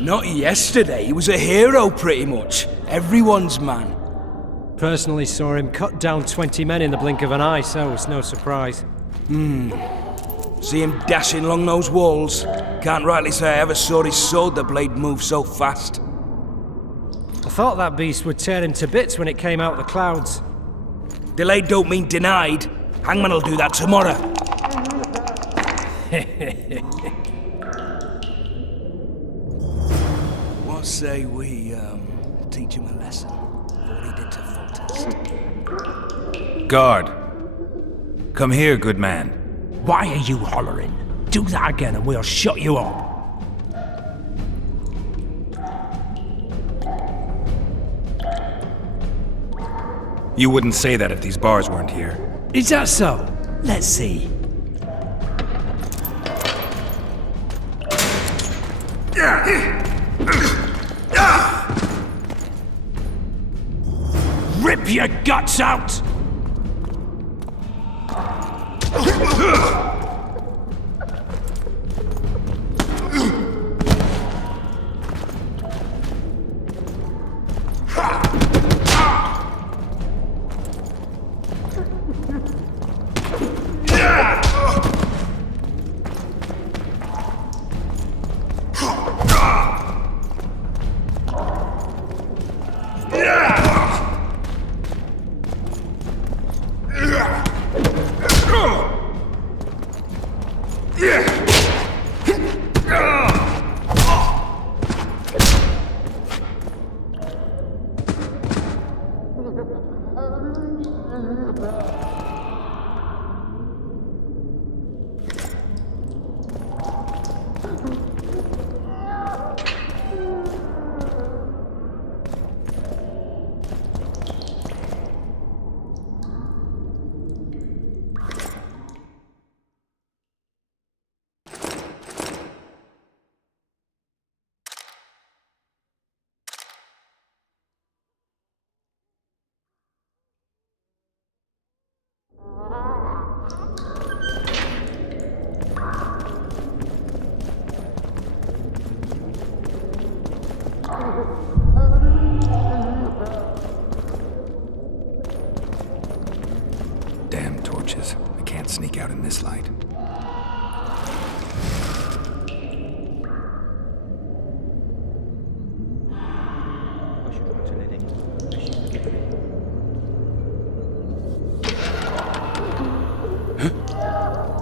Not yesterday. He was a hero, pretty much. Everyone's man. Personally saw him cut down 20 men in the blink of an eye, so it's no surprise. See him dashing along those walls. Can't rightly say I ever saw his sword the blade move so fast. I thought that beast would tear him to bits when it came out of the clouds. Delayed don't mean denied. Hangman will do that tomorrow. What say we, teach him a lesson? What he did to Flotsam. Guard. Come here, good man. Why are you hollering? Do that again and we'll shut you up. You wouldn't say that if these bars weren't here. Is that so? Let's see. Rip your guts out! Damn torches. I can't sneak out in this light.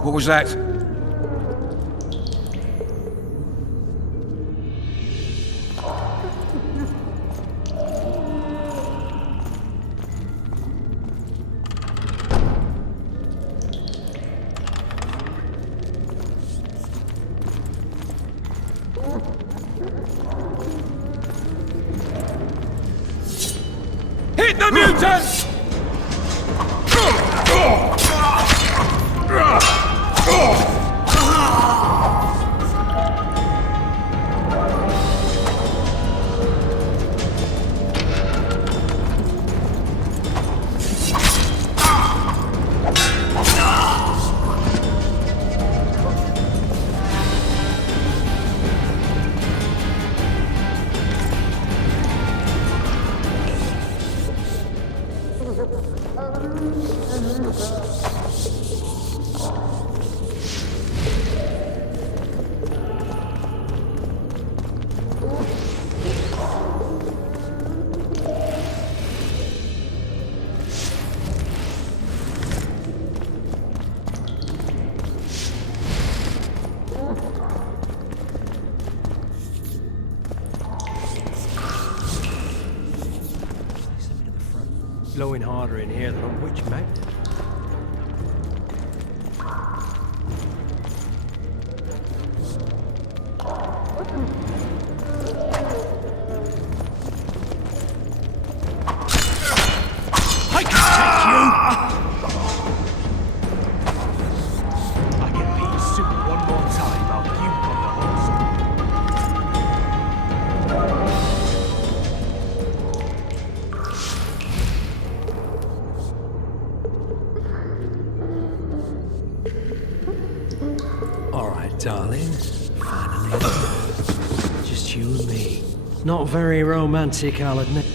What was that? Hit the mutants! Blowing harder in here than on which mountain? I can take you! I get Pete's suit one more time, I'll puke on the horse. All right, darling. Finally. Just you and me. Not very romantic, I'll admit.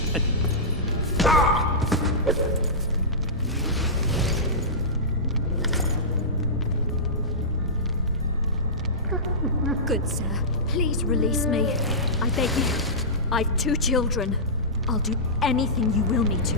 Good sir, please release me. I beg you. I've 2 children. I'll do anything you will me to.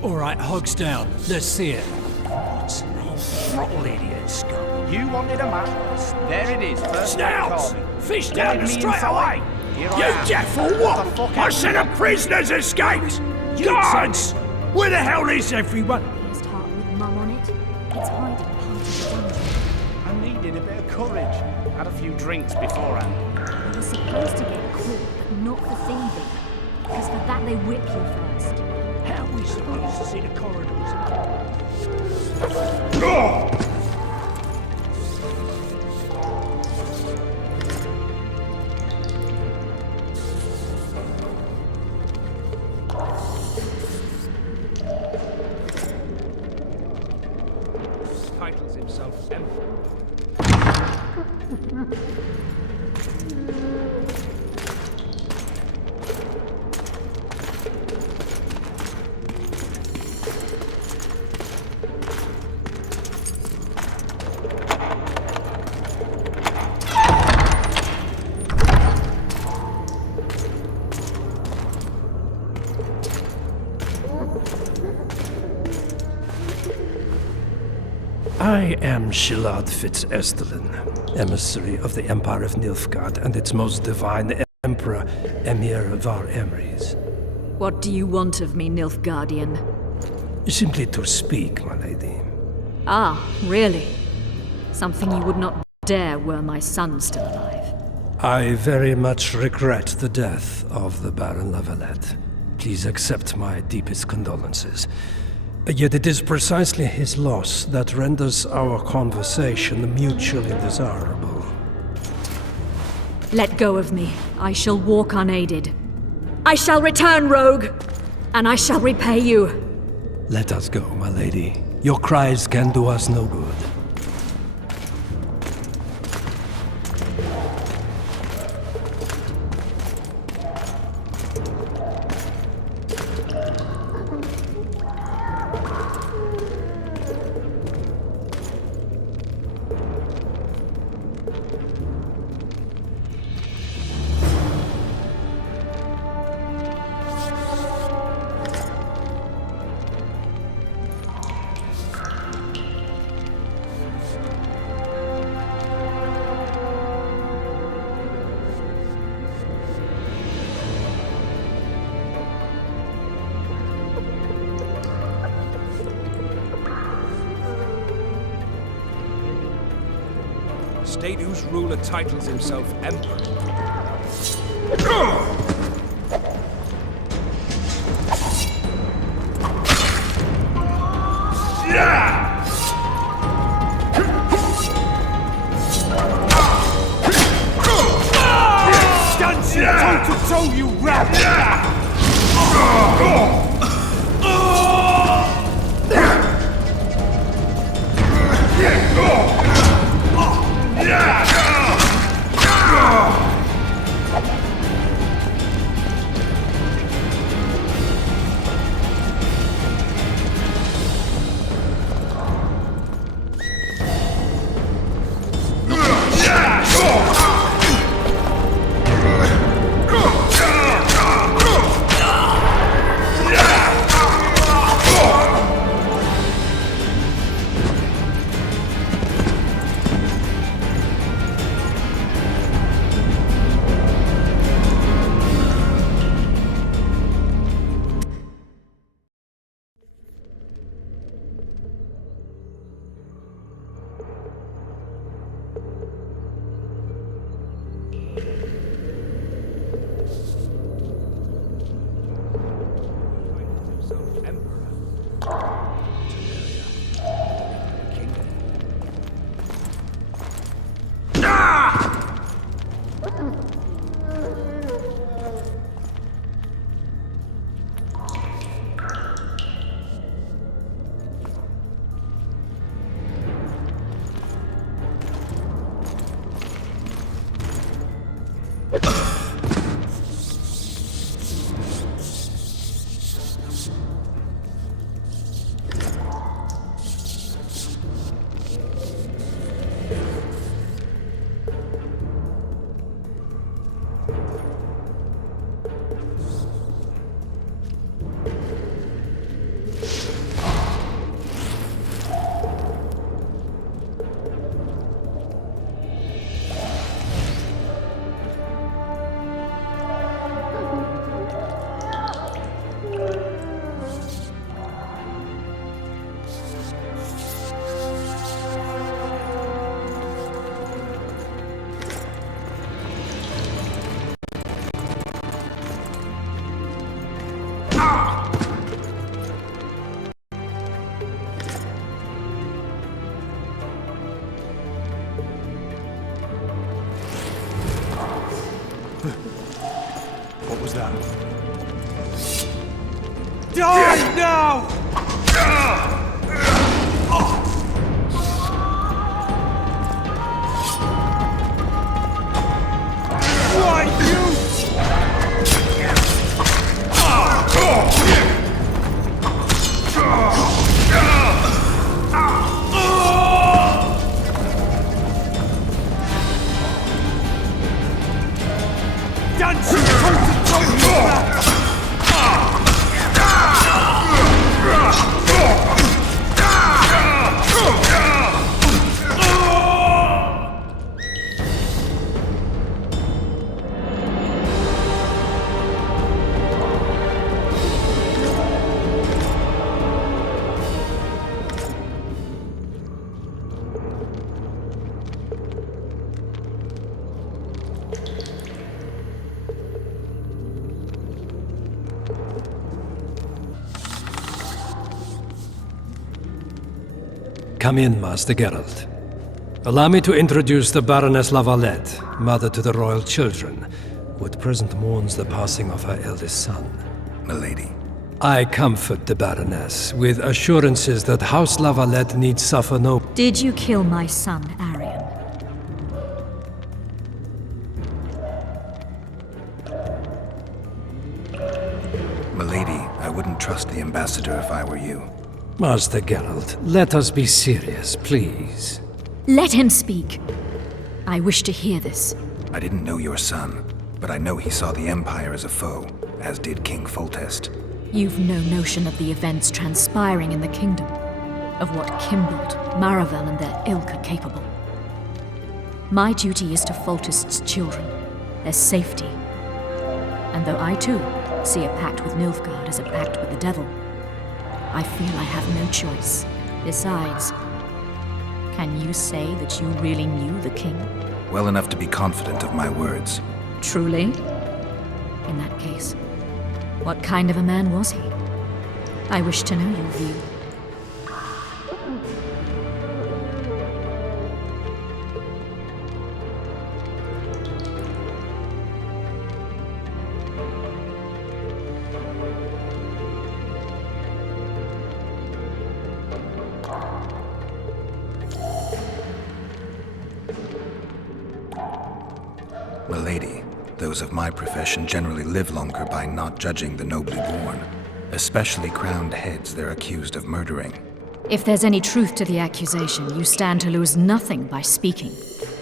All right, hogs down. Let's see it. What's no throttle, idiot scum? You wanted a mattress. There it is. First Snouts! Fish down me straight inside. away! Here You I am. deaf or What the what? fuck I said a prisoner's escaped! You Guards! Where the hell is everyone? Biggest heart with Mum on it. It's hiding part of the dungeon. I needed a bit of courage. Had a few drinks beforehand. You were supposed to get caught, but not for thieving. Because for that they whip you first. How are we supposed to see the corridors? Titles himself Emperor. I am Shilad Fitz-Estelin, emissary of the Empire of Nilfgaard and its most divine Emperor, Emir Var Emrys. What do you want of me, Nilfgaardian? Simply to speak, my lady. Ah, really? Something you would not dare were my son still alive. I very much regret the death of the Baron Lavalette. Please accept my deepest condolences. Yet it is precisely his loss that renders our conversation mutually desirable. Let go of me. I shall walk unaided. I shall return, rogue! And I shall repay you. Let us go, my lady. Your cries can do us no good. State whose ruler titles himself Emperor. Dance toe to toe, you rat! What was that? Die now! Why you? Dance Come in, Master Geralt. Allow me to introduce the Baroness Lavalette, mother to the royal children, who at present mourns the passing of her eldest son. Milady. I comfort the Baroness with assurances that House Lavalette need suffer no... Did you kill my son, Arian? Milady, I wouldn't trust the ambassador if I were you. Master Geralt, let us be serious, please. Let him speak. I wish to hear this. I didn't know your son, but I know he saw the Empire as a foe, as did King Foltest. You've no notion of the events transpiring in the kingdom, of what Kimbolt, Maravel, and their ilk are capable. My duty is to Foltest's children, their safety. And though I too see a pact with Nilfgaard as a pact with the devil, I feel I have no choice. Besides, can you say that you really knew the king? Well enough to be confident of my words. Truly? In that case, what kind of a man was he? I wish to know your view. Milady, those of my profession generally live longer by not judging the nobly born. Especially crowned heads they're accused of murdering. If there's any truth to the accusation, you stand to lose nothing by speaking.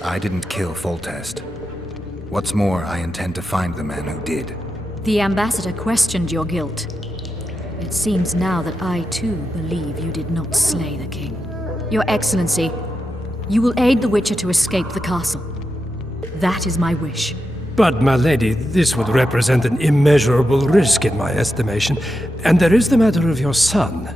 I didn't kill Foltest. What's more, I intend to find the man who did. The ambassador questioned your guilt. It seems now that I too believe you did not slay the king. Your Excellency, you will aid the Witcher to escape the castle. That is my wish. But, my lady, this would represent an immeasurable risk in my estimation. And there is the matter of your son.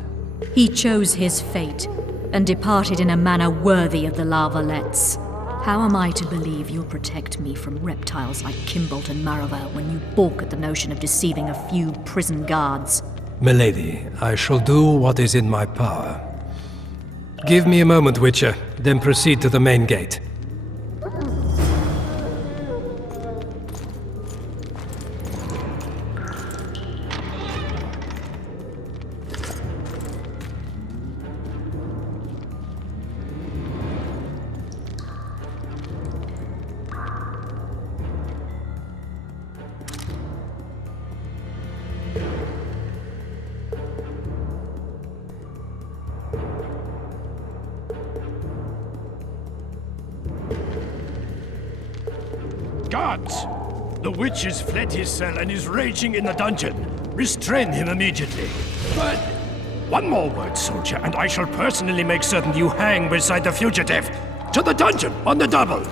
He chose his fate, and departed in a manner worthy of the Lavalettes. How am I to believe you'll protect me from reptiles like Kimbolt and Maravel when you balk at the notion of deceiving a few prison guards? Milady, I shall do what is in my power. Give me a moment, Witcher, then proceed to the main gate. Guards! The witch has fled his cell and is raging in the dungeon. Restrain him immediately. But one more word, soldier, and I shall personally make certain you hang beside the fugitive. To the dungeon, on the double!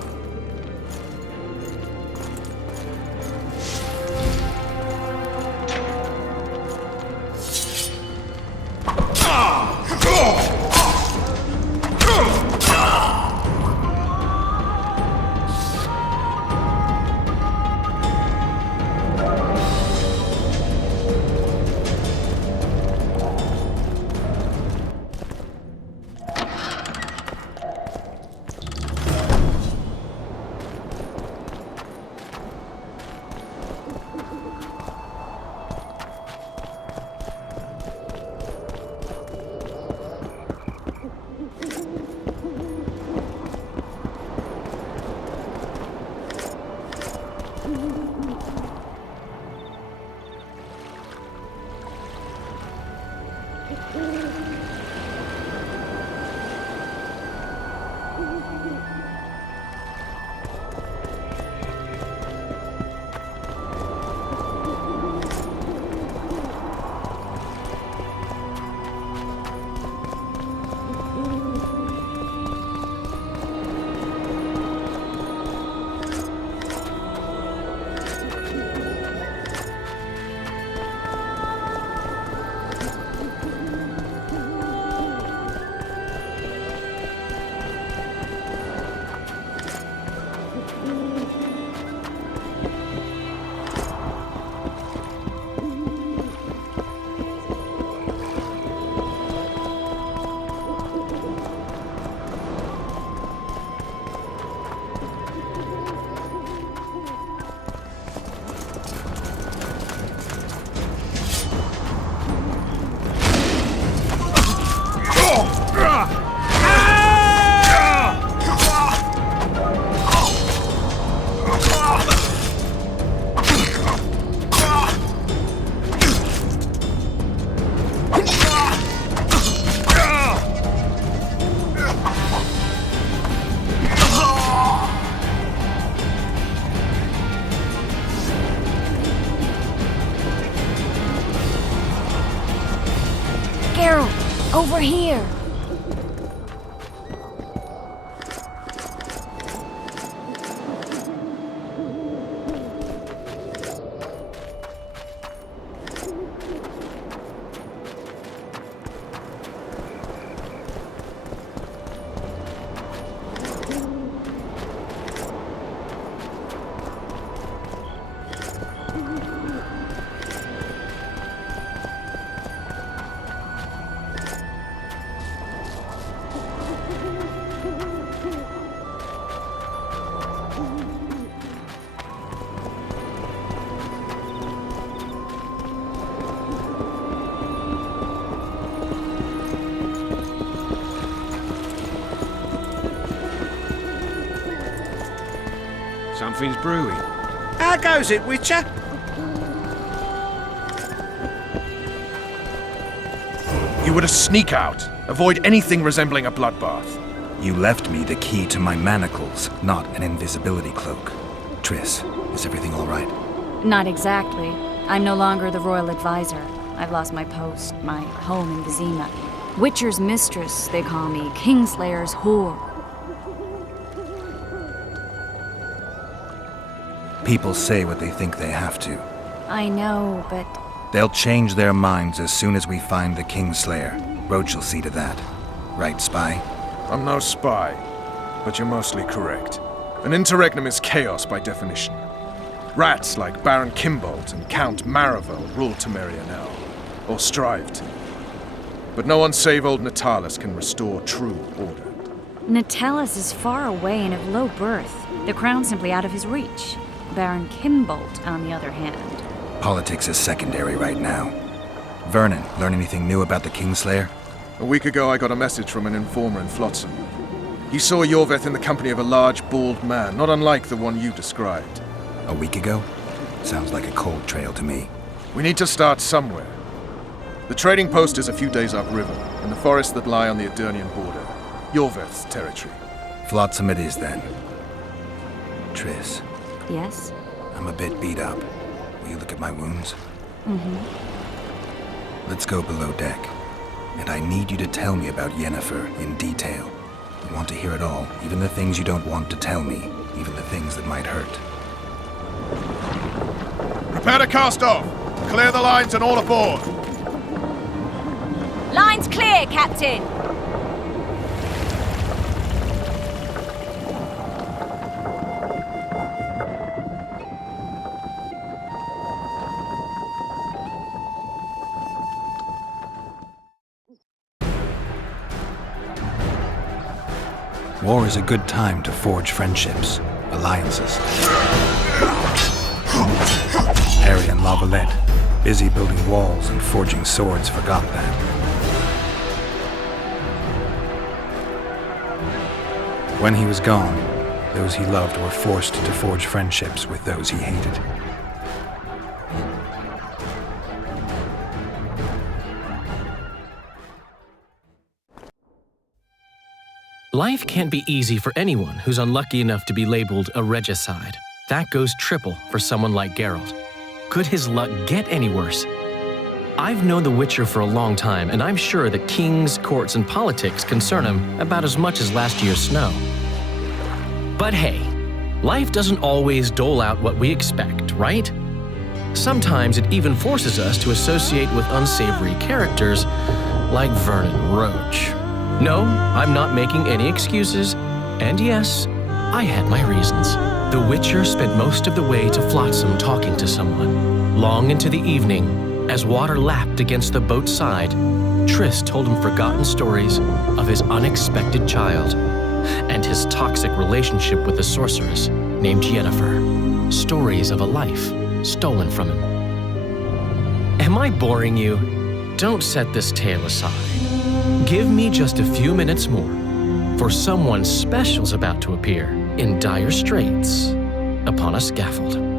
Over here! Something's brewing. How goes it, Witcher? You were to sneak out. Avoid anything resembling a bloodbath. You left me the key to my manacles, not an invisibility cloak. Triss, is everything all right? Not exactly. I'm no longer the royal advisor. I've lost my post, my home in Vizima. Witcher's mistress, they call me. Kingslayer's whore. People say what they think they have to. I know, but... They'll change their minds as soon as we find the Kingslayer. Roach will see to that. Right, Spy? I'm no spy, but you're mostly correct. An interregnum is chaos by definition. Rats like Baron Kimbolt and Count Maravel rule Temerian Hell. or strived. But no one save old Natalis can restore true order. Natalis is far away and of low birth. The crown's simply out of his reach. Baron Kimbolt, on the other hand. Politics is secondary right now. Vernon, learn anything new about the Kingslayer? A week ago, I got a message from an informer in Flotsam. He saw Yorveth in the company of a large, bald man, not unlike the one you described. A week ago? Sounds like a cold trail to me. We need to start somewhere. The trading post is a few days upriver, in the forests that lie on the Edirnian border. Yorveth's territory. Flotsam it is, then. Triss, Yes? I'm a bit beat up. Will you look at my wounds? Let's go below deck. And I need you to tell me about Yennefer in detail. I want to hear it all, even the things you don't want to tell me, even the things that might hurt. Prepare to cast off! Clear the lines and all aboard! Line's clear, Captain! War is a good time to forge friendships, alliances. Harry and Lavalette, busy building walls and forging swords, forgot that. When he was gone, those he loved were forced to forge friendships with those he hated. Life can't be easy for anyone who's unlucky enough to be labeled a regicide. That goes triple for someone like Geralt. Could his luck get any worse? I've known the Witcher for a long time, and I'm sure that kings, courts, and politics concern him about as much as last year's snow. But hey, life doesn't always dole out what we expect, right? Sometimes it even forces us to associate with unsavory characters like Vernon Roach. No, I'm not making any excuses, and yes, I had my reasons. The Witcher spent most of the way to Flotsam talking to someone. Long into the evening, as water lapped against the boat's side, Triss told him forgotten stories of his unexpected child and his toxic relationship with a sorceress named Yennefer. Stories of a life stolen from him. Am I boring you? Don't set this tale aside. Give me just a few minutes more, for someone special's about to appear in dire straits upon a scaffold.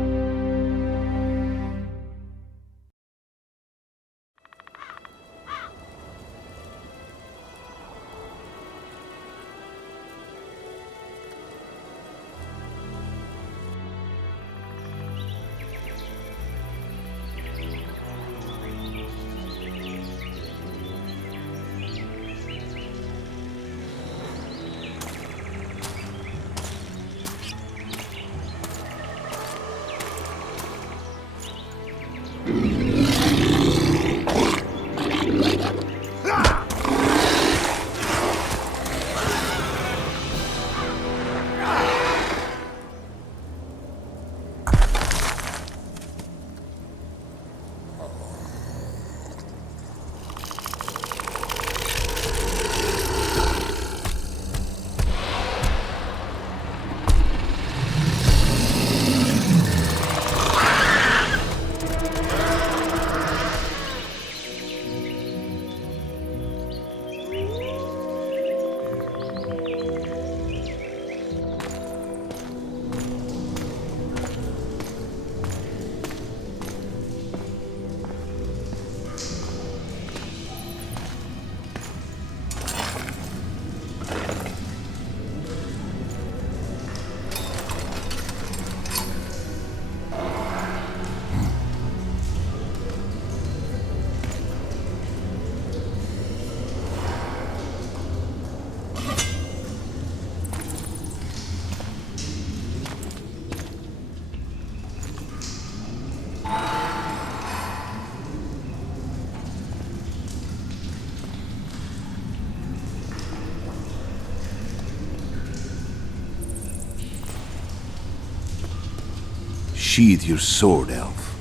Sheathe your sword, Elf.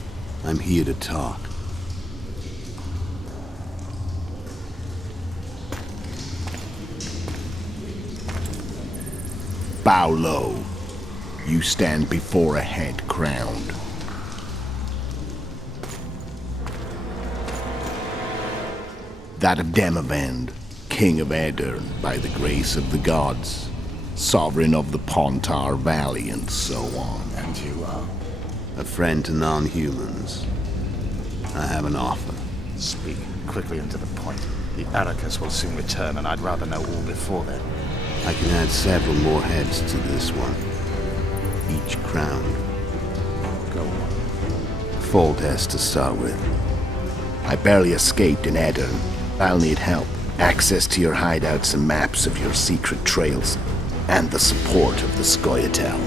I'm here to talk. Bow low. You stand before a head crowned. That of Demavend, King of Aedirn by the grace of the gods, sovereign of the Pontar Valley, and so on. And you are? A friend to non-humans. I have an offer. Speak quickly and to the point. The Arrakis will soon return, and I'd rather know all before then. I can add several more heads to this one. Each crowned. Go on. Foltest to start with. I barely escaped in Aedirn. I'll need help. Access to your hideouts and maps of your secret trails. And the support of the Scoia'tael.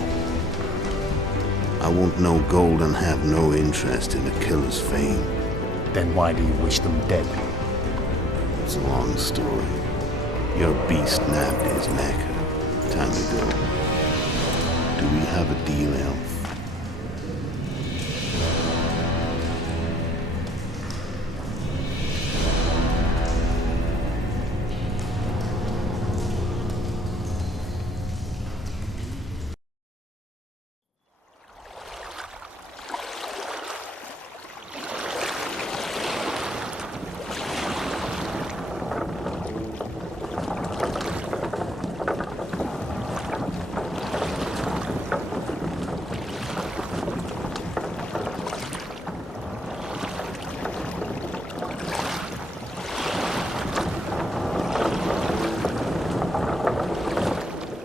I want no gold and have no interest in a killer's fame. Then why do you wish them dead? It's a long story. Your beast nabbed his neck. Time to go. Do we have a deal, Elf?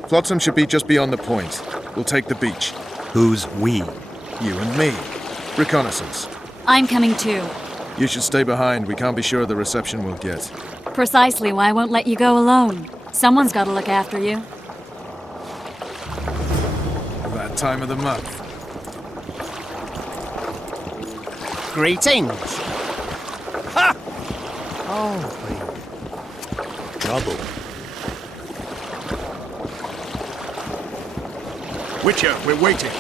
Flotsam should be just beyond the point. We'll take the beach. Who's we? You and me. Reconnaissance. I'm coming too. You should stay behind. We can't be sure of the reception we'll get. Precisely why I won't let you go alone. Someone's got to look after you. That time of the month. Greetings. Ha! Oh, trouble. Witcher, we're waiting.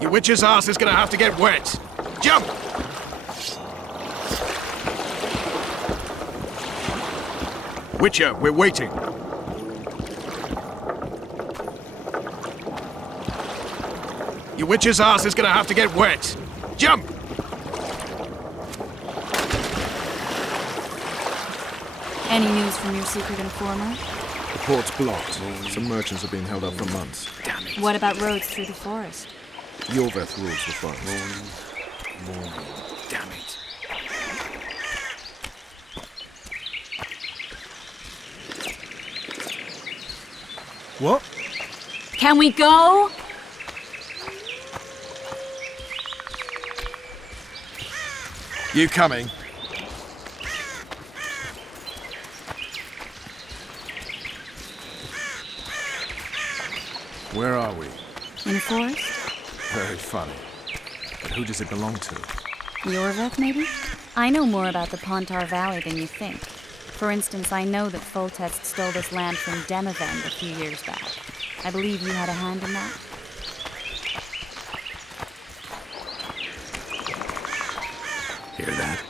Your witch's ass is gonna have to get wet. Jump! Witcher, we're waiting. Your witch's ass is gonna have to get wet. Jump! Any news from your secret informer? The port's blocked. Some merchants have been held up for months. Damn it. What about roads through the forest? Yorveth rules the forest. Damn it. What? Can we go? You coming? Where are we? In the forest? Very funny. But who does it belong to? Yorveth, maybe? I know more about the Pontar Valley than you think. For instance, I know that Foltest stole this land from Demavend a few years back. I believe you had a hand in that. Hear that?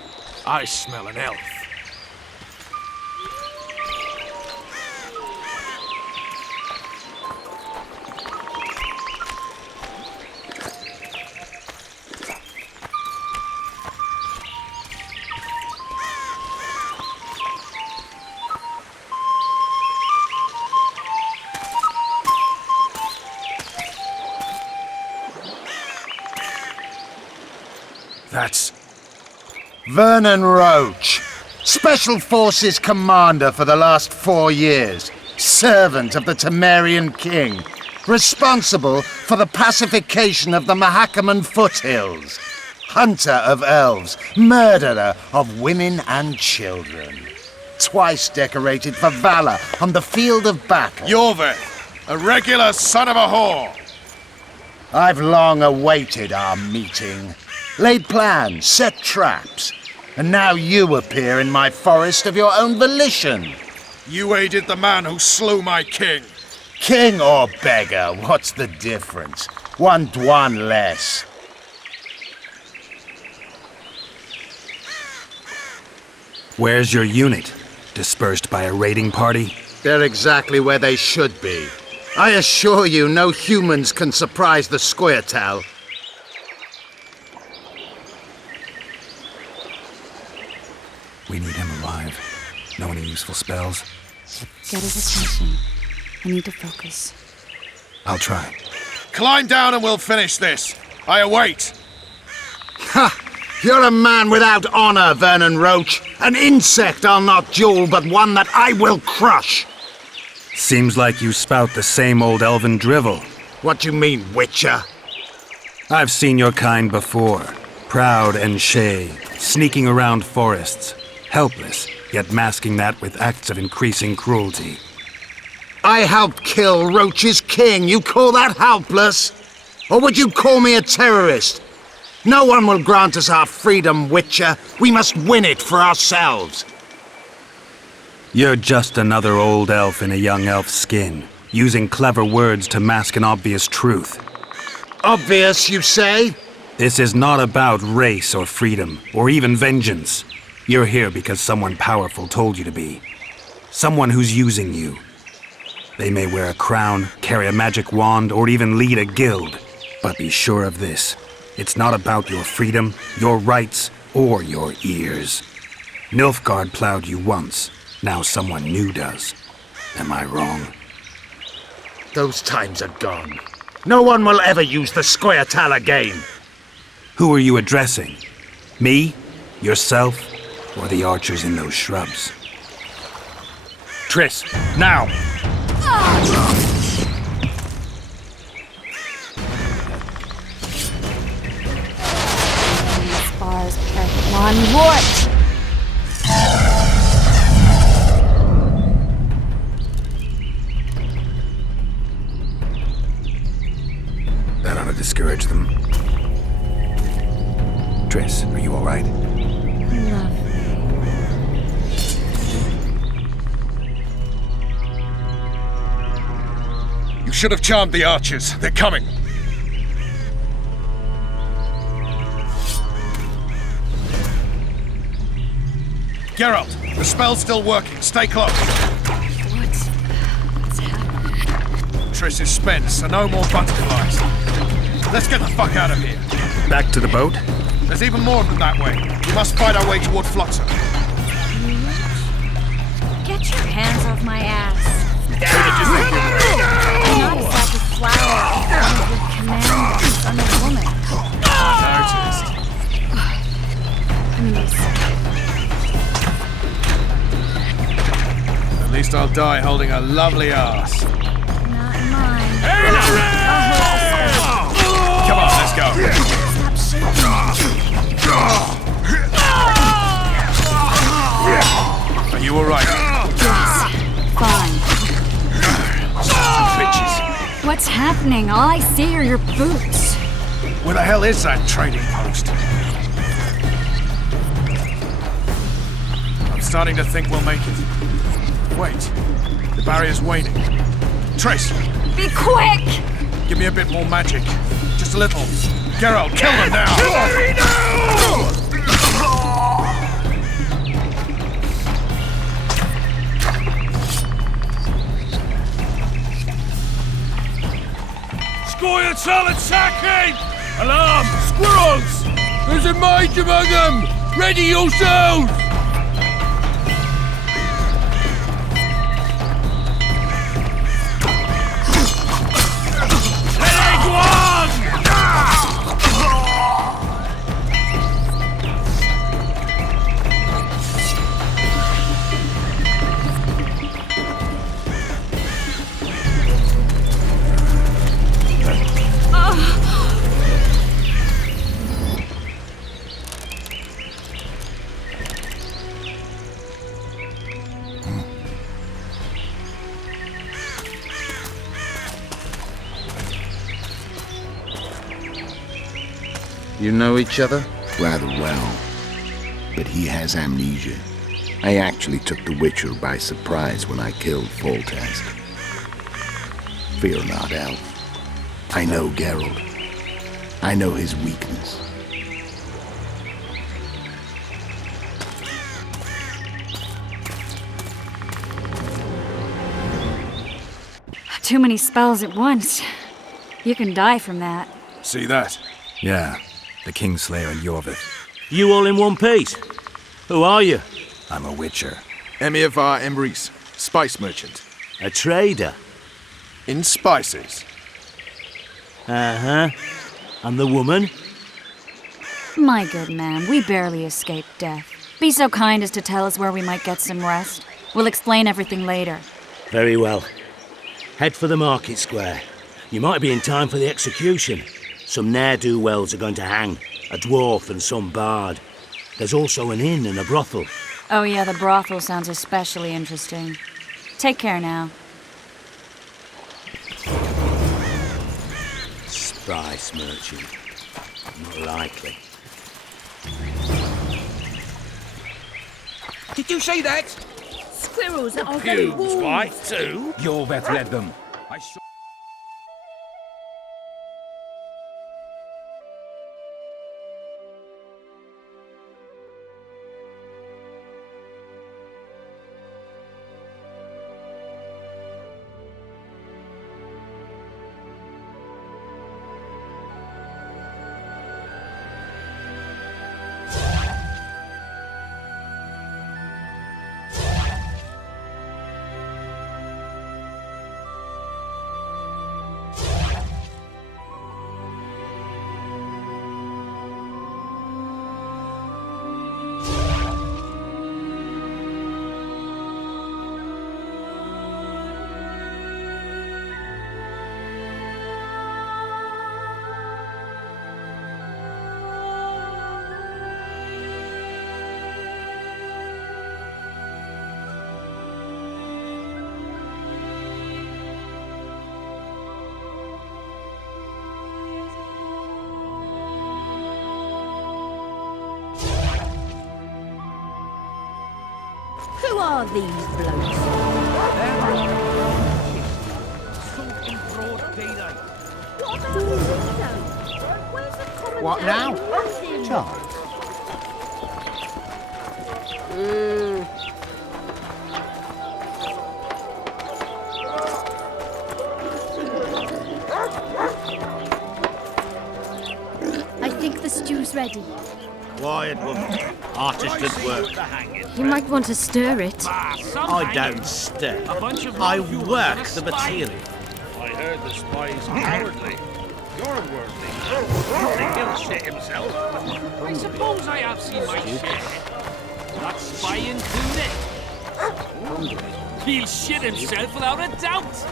I smell an elf. That's... Vernon Roach, Special Forces Commander for the last 4 years, servant of the Temerian King, responsible for the pacification of the Mahakaman foothills, hunter of elves, murderer of women and children, twice decorated for valor on the field of battle. Yorveth, a regular son of a whore! I've long awaited our meeting. Laid plans, set traps. And now you appear in my forest of your own volition. You aided the man who slew my king. King or beggar, what's the difference? One dwan less. Where's your unit? Dispersed by a raiding party? They're exactly where they should be. I assure you, no humans can surprise the Scoia'tael. We need him alive. Know any useful spells? Get his attention. I need to focus. I'll try. Climb down and we'll finish this. I await. Ha! You're a man without honor, Vernon Roach. An insect I'll not duel, but one that I will crush. Seems like you spout the same old elven drivel. What do you mean, Witcher? I've seen your kind before. Proud and shay, sneaking around forests. Helpless, yet masking that with acts of increasing cruelty. I helped kill Roach's king. You call that helpless? Or would you call me a terrorist? No one will grant us our freedom, Witcher. We must win it for ourselves. You're just another old elf in a young elf's skin, using clever words to mask an obvious truth. Obvious, you say? This is not about race or freedom, or even vengeance. You're here because someone powerful told you to be. Someone who's using you. They may wear a crown, carry a magic wand, or even lead a guild. But be sure of this. It's not about your freedom, your rights, or your ears. Nilfgaard plowed you once. Now someone new does. Am I wrong? Those times are gone. No one will ever use the Scoia'tael again. Who are you addressing? Me? Yourself? Or the archers in those shrubs? Triss, now! Spars perfect onward! That ought to discourage them. Triss, are you all right? You should have charmed the archers. They're coming. Geralt, the spell's still working. Stay close. What's happening? Triss is spent, so no more butterflies. Let's get the fuck out of here. Back to the boat? There's even more than that way. We must fight our way toward Flotsam. Get your hands off my ass. I'm not exactly flower. One of your commanders. I'm a woman. At least I'll die holding a lovely ass. Not mine. Come on, let's go. Stop shaking. Are you alright? Yes. Fine. Bitches. What's happening? All I see are your boots. Where the hell is that trading post? I'm starting to think we'll make it. Wait. The barrier's waning. Triss! Be quick! Give me a bit more magic. Just a little. Geralt, kill them now! Scoia'tael attacking! Alarm! Squirrels! There's a mage among them! Ready yourselves! You know each other? Rather well. but he has amnesia. I actually took the Witcher by surprise when I killed Foltest. Fear not, Elf. I know Geralt. I know his weakness. Too many spells at once. You can die from that. See that? Yeah, the Kingslayer and Yorvith. You all in one piece? Who are you? I'm a Witcher. Emir var Emrys, spice merchant. A trader? In spices. Uh-huh. And the woman? My good man, we barely escaped death. Be so kind as to tell us where we might get some rest. We'll explain everything later. Very well. Head for the market square. You might be in time for the execution. Some ne'er-do-wells are going to hang. A dwarf and some bard. There's also an inn and a brothel. Oh yeah, the brothel sounds especially interesting. Take care now. Spice merchant. Not likely. Did you see that? Squirrels are very Pubes, warm. right, too? Yorvith led them. Who are these blokes? What about the window? Where's the common What now? Charles. I think the stew's ready. Quiet, woman. Artist at work. You might want to stir it. I don't stir. I work the material. I heard the spy is cowardly. You're worthy. He'll shit himself. I suppose I have seen my share. That spy included. He'll shit himself without a doubt.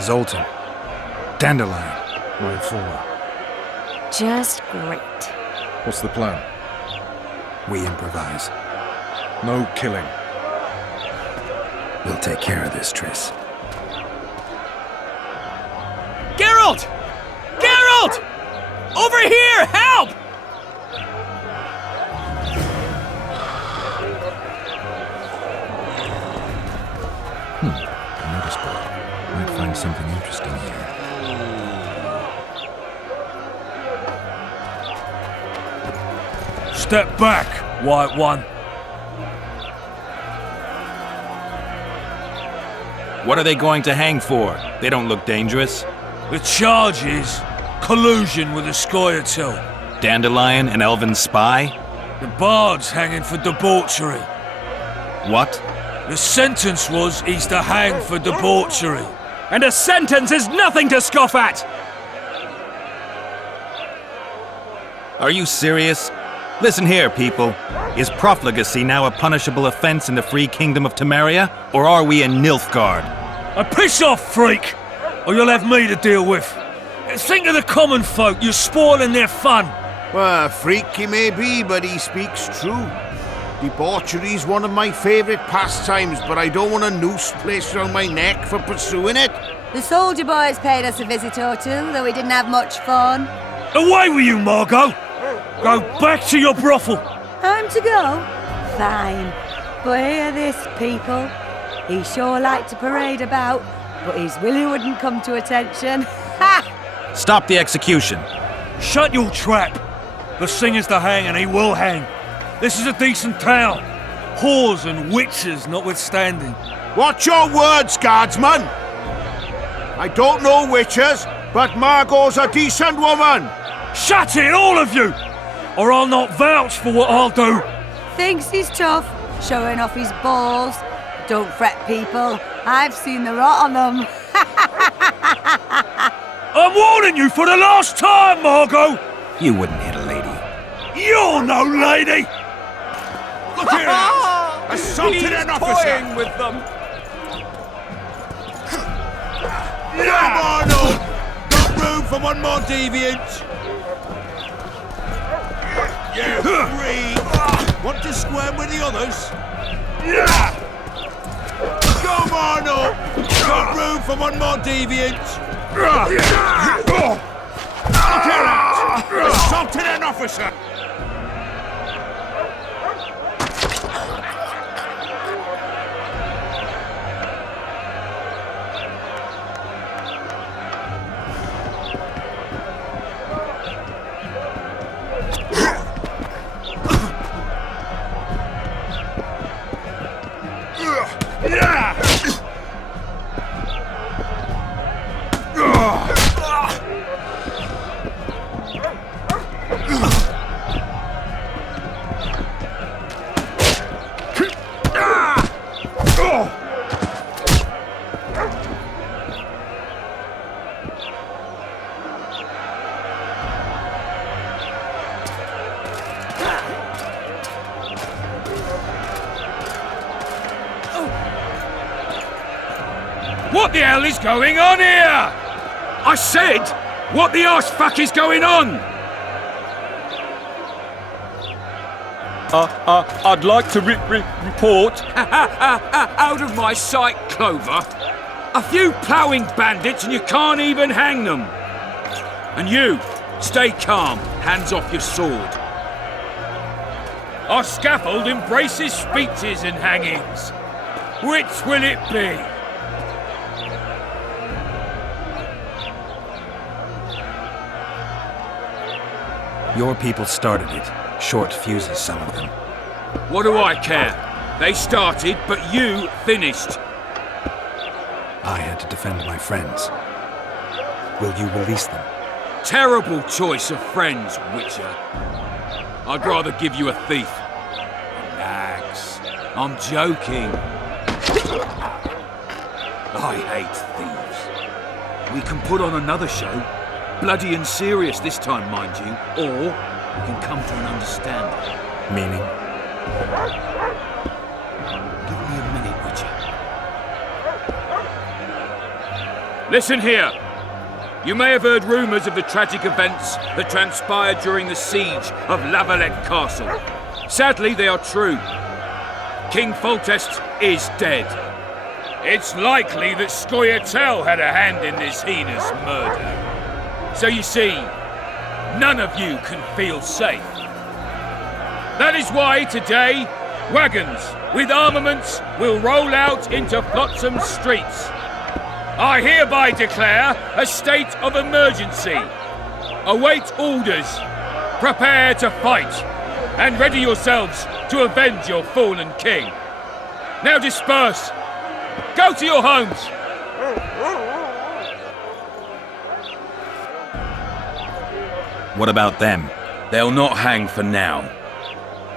Zoltan. Dandelion. My informer. Just great. What's the plan? We improvise. No killing. We'll take care of this, Triss. Geralt! Geralt! Over here! Help! Notice board. Might find something interesting here. Step back, White One. What are they going to hang for? They don't look dangerous. The charge is collusion with the Scoia'tael. Dandelion, an elven spy? The bard's hanging for debauchery. What? The sentence was he's to hang for debauchery. And a sentence is nothing to scoff at! Are you serious? Listen here, people. Is profligacy now a punishable offense in the free kingdom of Temeria? Or are we in Nilfgaard? Piss off, freak! or you'll have me to deal with. Think of the common folk, you're spoiling their fun. Well, a freak he may be, but he speaks true. Debauchery's one of my favourite pastimes, but I don't want a noose placed around my neck for pursuing it. The soldier boys paid us a visit or two, though we didn't have much fun. Away with you, Margot! Go back to your brothel. Time to go? Fine. But hear this, people. He sure liked to parade about, but his Willie wouldn't come to attention. Ha! Stop the execution. Shut your trap. The singer's to hang, and he will hang. This is a decent town. Whores and witches notwithstanding. Watch your words, guardsman! I don't know witches, but Margot's a decent woman! Shut it, all of you! Or I'll not vouch for what I'll do. Thinks he's tough, showing off his balls. Don't fret, people. I've seen the rot on them. I'm warning you for the last time, Margot! You wouldn't hit a lady. You're no lady! Look here! Assaulted an officer! With them. Come on up! Got room for one more deviant! You three! Want to square with the others? Come on up! Got room for one more deviant! Look at that! Assaulted an officer! What the hell is going on here? I said, what the arse fuck is going on? I'd like to report. Out of my sight, Clover. A few ploughing bandits and you can't even hang them. And you, stay calm, hands off your sword. Our scaffold embraces speeches and hangings. Which will it be? Your people started it. Short fuses, some of them. What do I care? They started, but you finished. I had to defend my friends. Will you release them? Terrible choice of friends, Witcher. I'd rather give you a thief. Relax. I'm joking. I hate thieves. We can put on another show. Bloody and serious this time, mind you. Or we can come to an understanding. Meaning? Give me a minute, Witcher. Listen here. You may have heard rumours of the tragic events that transpired during the siege of Lavalette Castle. Sadly, they are true. King Foltest is dead. It's likely that Scoia'tael had a hand in this heinous murder. So you see, none of you can feel safe. That is why today, wagons with armaments will roll out into Flotsam streets. I hereby declare a state of emergency. Await orders. Prepare to fight. And ready yourselves to avenge your fallen king. Now disperse. Go to your homes. What about them? They'll not hang for now.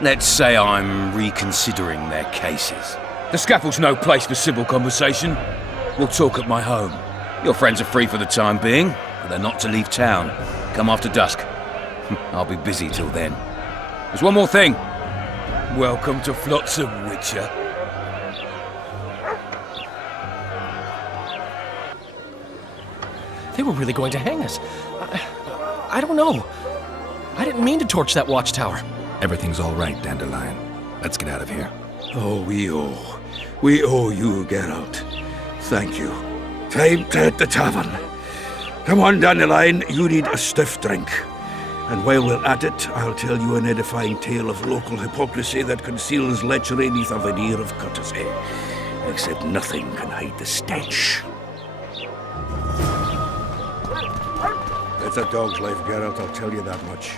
Let's say I'm reconsidering their cases. The scaffold's no place for civil conversation. We'll talk at my home. Your friends are free for the time being, but they're not to leave town. Come after dusk. I'll be busy till then. There's one more thing. Welcome to Flotsam, Witcher. They were really going to hang us. I don't know. I didn't mean to torch that watchtower. Everything's all right, Dandelion. Let's get out of here. Oh, we owe you, Geralt. Thank you. Time to hit the tavern. Come on, Dandelion, you need a stiff drink. And while we're at it, I'll tell you an edifying tale of local hypocrisy that conceals lechery neath a veneer of courtesy. Except nothing can hide the stench. It's a dog's life, Geralt, I'll tell you that much.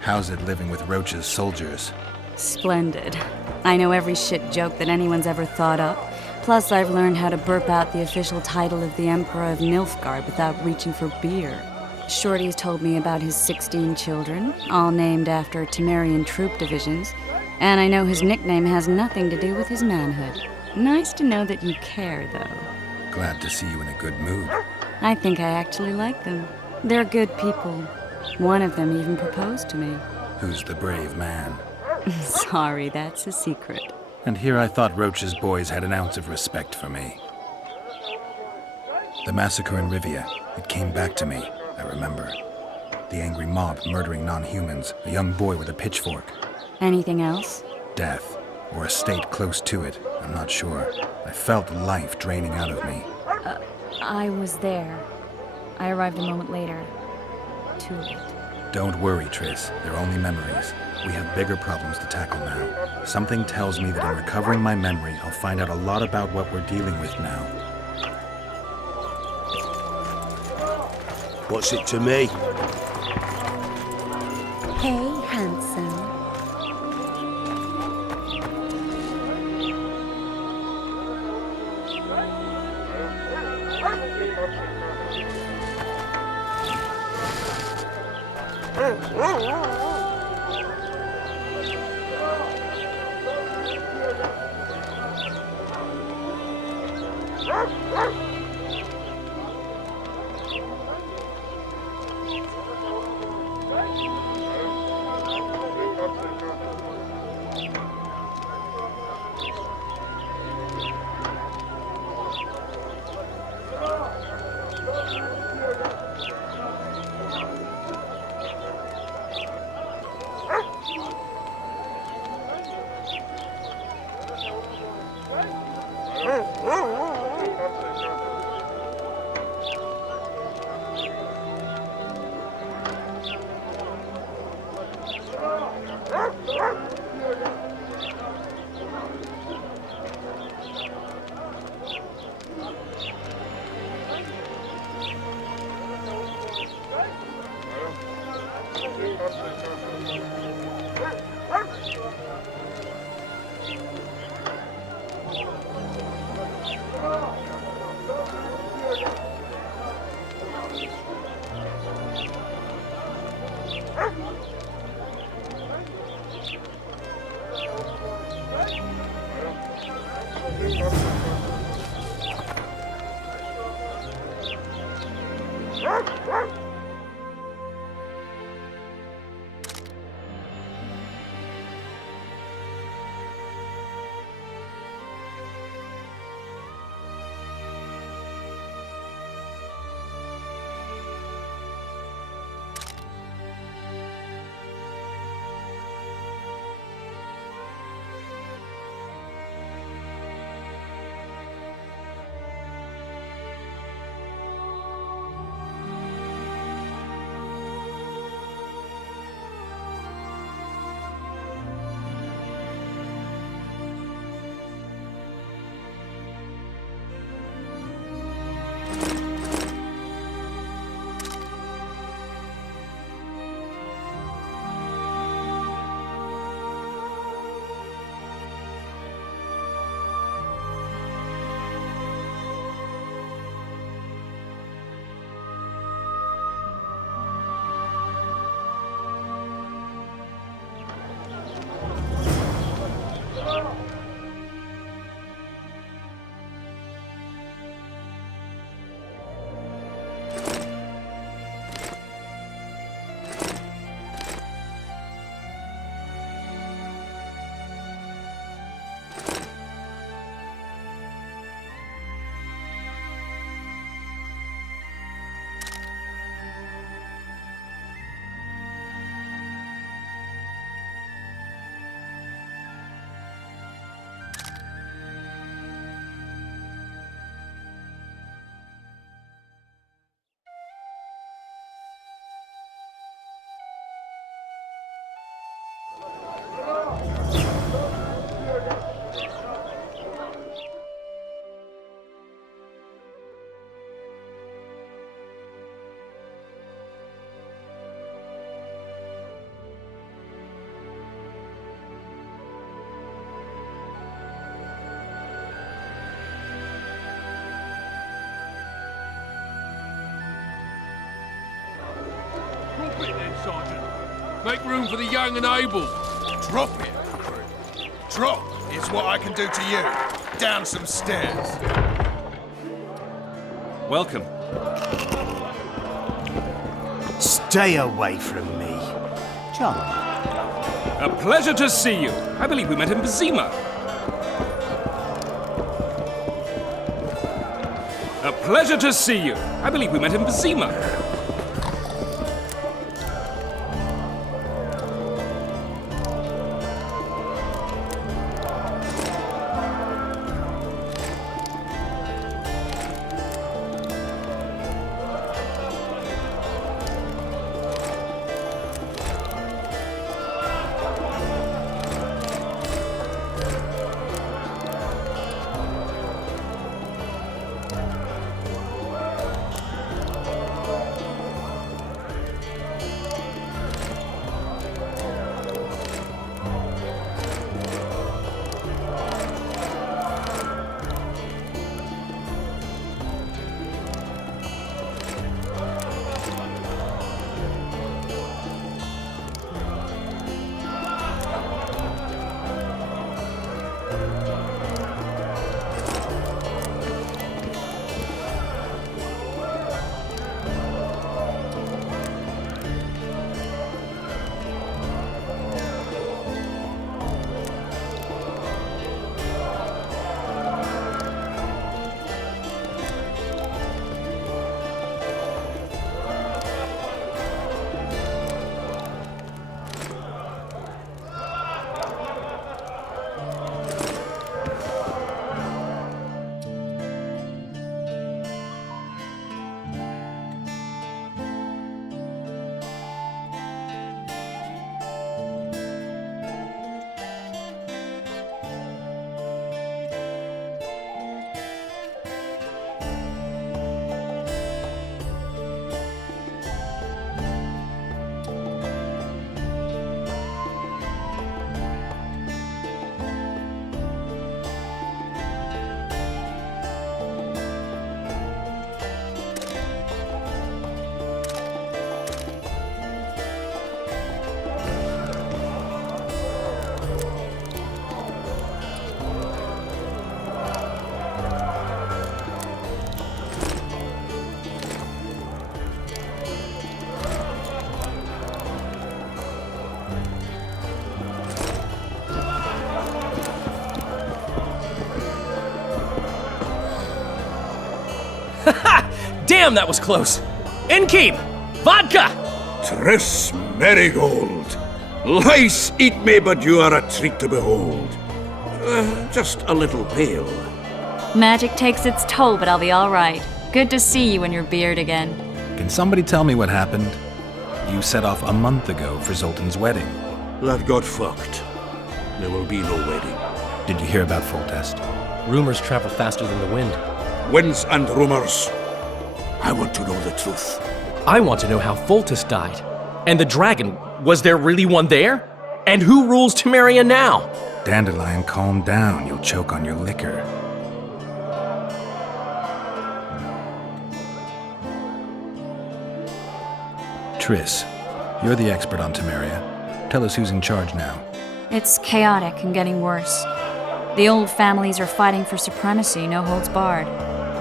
How's it living with Roach's soldiers? Splendid. I know every shit joke that anyone's ever thought up. Plus, I've learned how to burp out the official title of the Emperor of Nilfgaard without reaching for beer. Shorty's told me about his 16 children, all named after Temerian troop divisions, and I know his nickname has nothing to do with his manhood. Nice to know that you care, though. Glad to see you in a good mood. I think I actually like them. They're good people. One of them even proposed to me. Who's the brave man? Sorry, that's a secret. And here I thought Roach's boys had an ounce of respect for me. The massacre in Rivia, it came back to me, I remember. The angry mob murdering non-humans, a young boy with a pitchfork. Anything else? Death, or a state close to it, I'm not sure. I felt life draining out of me. I was there. I arrived a moment later. Too late. Don't worry, Triss. They're only memories. We have bigger problems to tackle now. Something tells me that in recovering my memory, I'll find out a lot about what we're dealing with now. What's it to me? Hey, handsome. Drop it then, Sergeant. Make room for the young and able. Drop it, crew. Drop is what I can do to you. Down some stairs. Welcome. Stay away from me. John. A pleasure to see you. I believe we met in Bazima. A pleasure to see you. I believe we met in Bazima. Damn, that was close. Innkeep! Vodka! Tris Marigold. Lice eat me, but you are a treat to behold. Just a little pale. Magic takes its toll, but I'll be all right. Good to see you and your beard again. Can somebody tell me what happened? You set off a month ago for Zoltan's wedding. That got fucked. There will be no wedding. Did you hear about Foltest? Rumors travel faster than the wind. Winds and rumors. I want to know the truth. I want to know how Foltest died. And the dragon, was there really one there? And who rules Temeria now? Dandelion, calm down. You'll choke on your liquor. Triss, you're the expert on Temeria. Tell us who's in charge now. It's chaotic and getting worse. The old families are fighting for supremacy, no holds barred.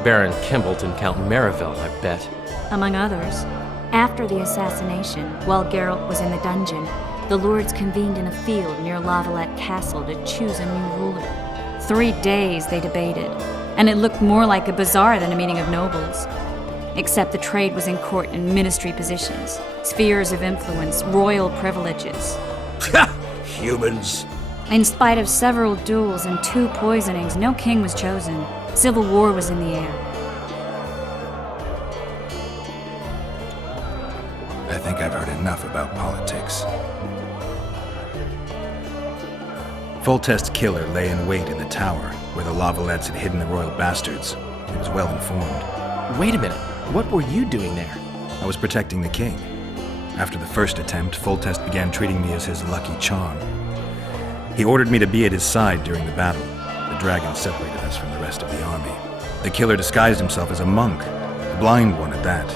Baron Kimbolt and Count Marivel, I bet. Among others. After the assassination, while Geralt was in the dungeon, the lords convened in a field near Lavalette Castle to choose a new ruler. 3 days they debated, and it looked more like a bazaar than a meeting of nobles. Except the trade was in court and ministry positions, spheres of influence, royal privileges. Humans. In spite of several duels and 2 poisonings, no king was chosen. Civil war was in the air. I think I've heard enough about politics. Foltest's killer lay in wait in the tower, where the Lavalettes had hidden the royal bastards. He was well informed. Wait a minute. What were you doing there? I was protecting the king. After the first attempt, Foltest began treating me as his lucky charm. He ordered me to be at his side during the battle. The dragon separated us from the rest of the army. The killer disguised himself as a monk, a blind one at that.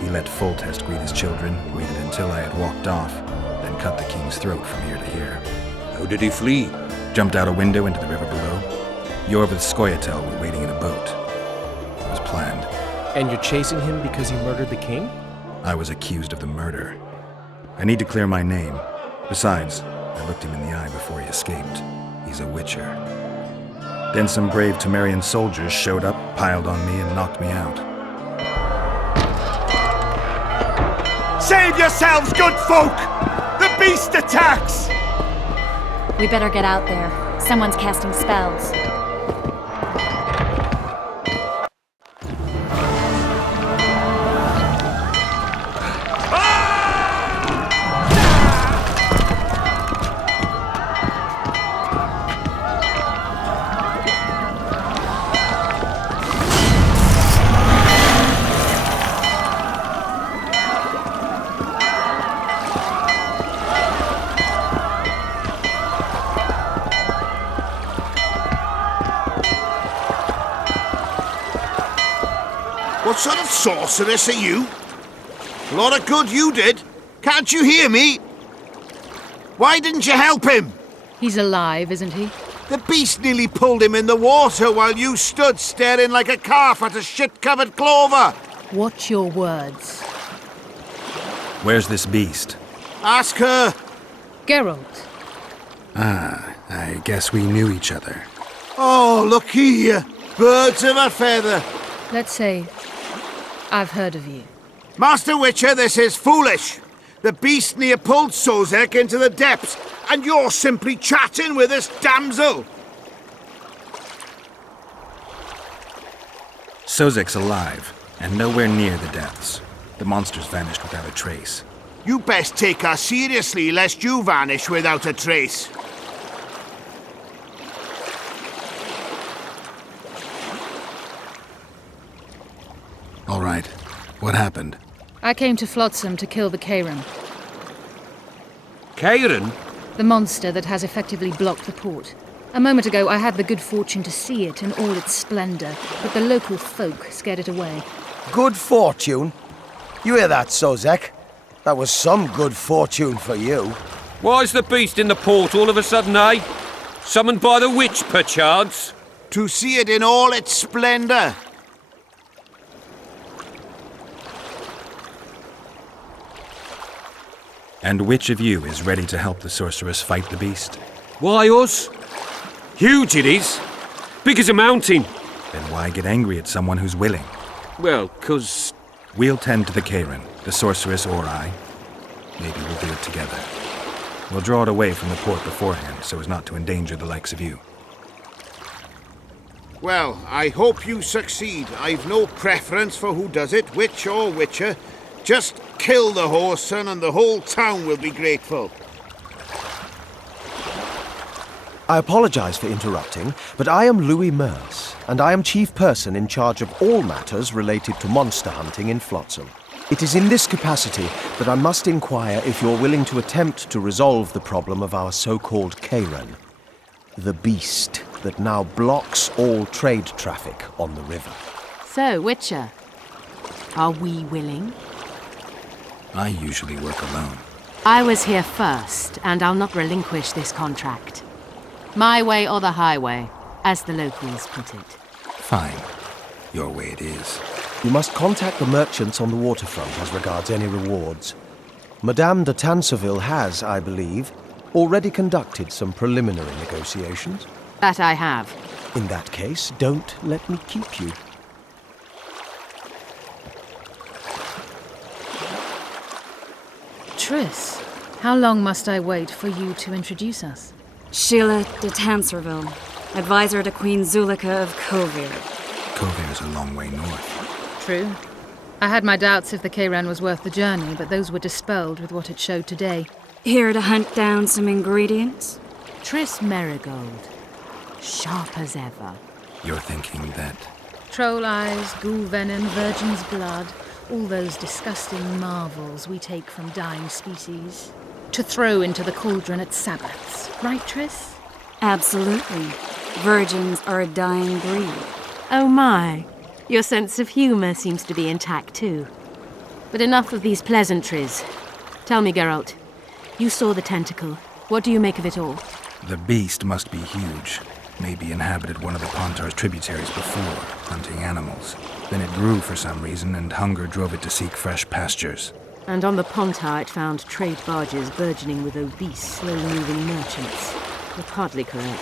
He let Foltest greet his children, waited until I had walked off, then cut the king's throat from ear to ear. How did he flee? Jumped out a window into the river below. Yorv with Skoyatel were waiting in a boat. It was planned. And you're chasing him because he murdered the king? I was accused of the murder. I need to clear my name. Besides, I looked him in the eye before he escaped. He's a witcher. Then some brave Temerian soldiers showed up, piled on me, and knocked me out. Save yourselves, good folk! The beast attacks! We better get out there. Someone's casting spells. What sort of sorceress are you? A lot of good you did. Can't you hear me? Why didn't you help him? He's alive, isn't he? The beast nearly pulled him in the water while you stood staring like a calf at a shit-covered clover. Watch your words. Where's this beast? Ask her. Geralt. Ah, I guess we knew each other. Oh, look here. Birds of a feather. Let's say I've heard of you. Master Witcher, this is foolish. The beast near pulled Sozek into the depths, and you're simply chatting with this damsel. Sozek's alive, and nowhere near the depths. The monster's vanished without a trace. You best take her seriously, lest you vanish without a trace. All right. What happened? I came to Flotsam to kill the Kairan. Kairan? The monster that has effectively blocked the port. A moment ago, I had the good fortune to see it in all its splendor, but the local folk scared it away. Good fortune? You hear that, Sozek? That was some good fortune for you. Why's the beast in the port all of a sudden, eh? Summoned by the witch, perchance? To see it in all its splendor. And which of you is ready to help the sorceress fight the beast? Why us? Huge it is. Big as a mountain. Then why get angry at someone who's willing? Well, 'cause... We'll tend to the Kairan, the sorceress or I. Maybe we'll do it together. We'll draw it away from the port beforehand so as not to endanger the likes of you. Well, I hope you succeed. I've no preference for who does it, witch or witcher. Just kill the whoreson and the whole town will be grateful. I apologize for interrupting, but I am Louis Merce, and I am chief person in charge of all matters related to monster hunting in Flotsam. It is in this capacity that I must inquire if you're willing to attempt to resolve the problem of our so-called Kairan, the beast that now blocks all trade traffic on the river. So, Witcher, are we willing? I usually work alone. I was here first, and I'll not relinquish this contract. My way or the highway, as the locals put it. Fine. Your way it is. You must contact the merchants on the waterfront as regards any rewards. Madame de Tanseville has, I believe, already conducted some preliminary negotiations. That I have. In that case, don't let me keep you. Triss, how long must I wait for you to introduce us? Sheila de Tanserville, advisor to Queen Zulika of Kovir. Kovir is a long way north. True. I had my doubts if the Kairan was worth the journey, but those were dispelled with what it showed today. Here to hunt down some ingredients? Triss Merigold. Sharp as ever. You're thinking that... Troll eyes, ghoul venom, virgin's blood, all those disgusting marvels we take from dying species. To throw into the cauldron at Sabbaths. Right, Triss? Absolutely. Virgins are a dying breed. Oh my. Your sense of humour seems to be intact too. But enough of these pleasantries. Tell me, Geralt. You saw the tentacle. What do you make of it all? The beast must be huge. Maybe inhabited one of the Pontar's tributaries before, hunting animals. Then it grew for some reason, and hunger drove it to seek fresh pastures. And on the Pontar it found trade barges burgeoning with obese, slow-moving merchants. You're hardly correct.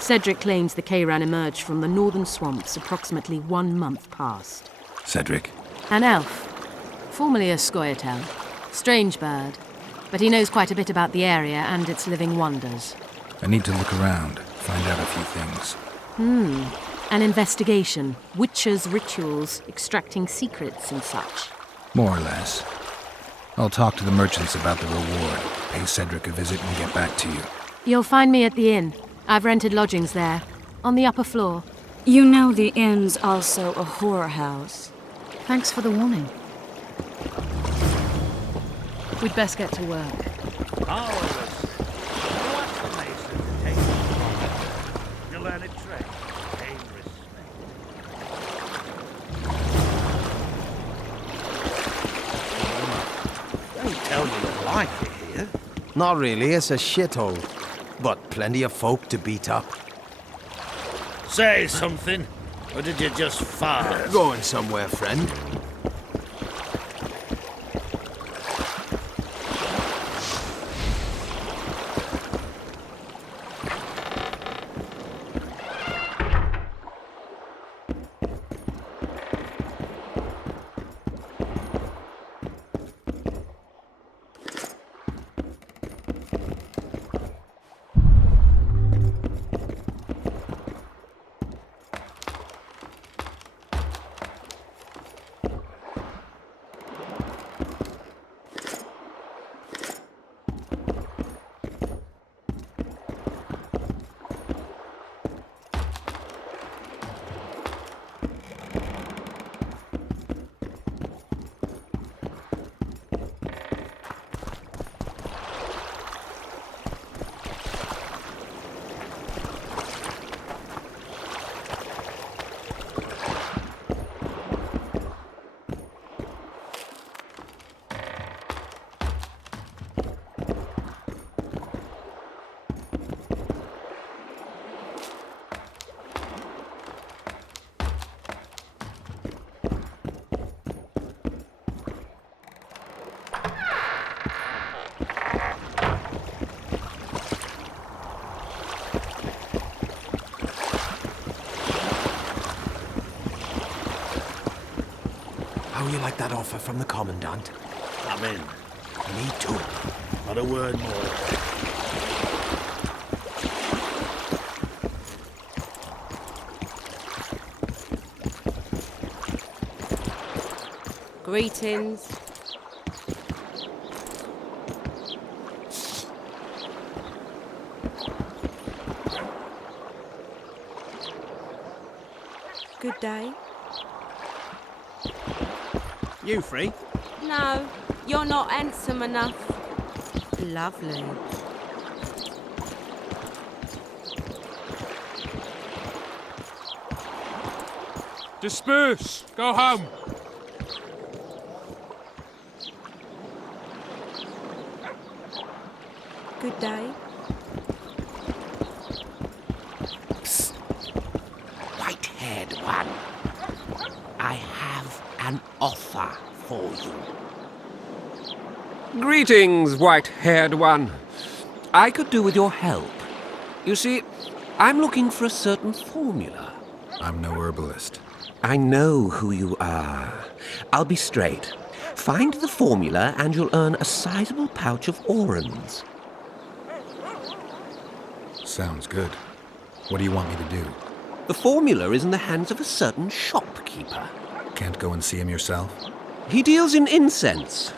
Cedric claims the Kayran emerged from the northern swamps approximately 1 month past. Cedric? An elf. Formerly a Scoia'tael. Strange bird. But he knows quite a bit about the area and its living wonders. I need to look around, find out a few things. An investigation. Witches' rituals, extracting secrets and such. More or less. I'll talk to the merchants about the reward, pay Cedric a visit and get back to you. You'll find me at the inn. I've rented lodgings there, on the upper floor. You know the inn's also a whorehouse. Thanks for the warning. We'd best get to work. You learn a trick. Gain respect. Don't tell me you like it here. Not really, it's a shithole. But plenty of folk to beat up. Say something, or did you just fart? Going somewhere, friend. How you like that offer from the Commandant? I'm in. Me too. Not a word more. Greetings. Good day. You free? No, you're not handsome enough. Lovely. Disperse! Go home! Good day. Psst. White-haired one. I have an offer for you. Greetings, white-haired one. I could do with your help. You see, I'm looking for a certain formula. I'm no herbalist. I know who you are. I'll be straight. Find the formula and you'll earn a sizable pouch of orans. Sounds good. What do you want me to do? The formula is in the hands of a certain shopkeeper. Can't go and see him yourself? He deals in incense.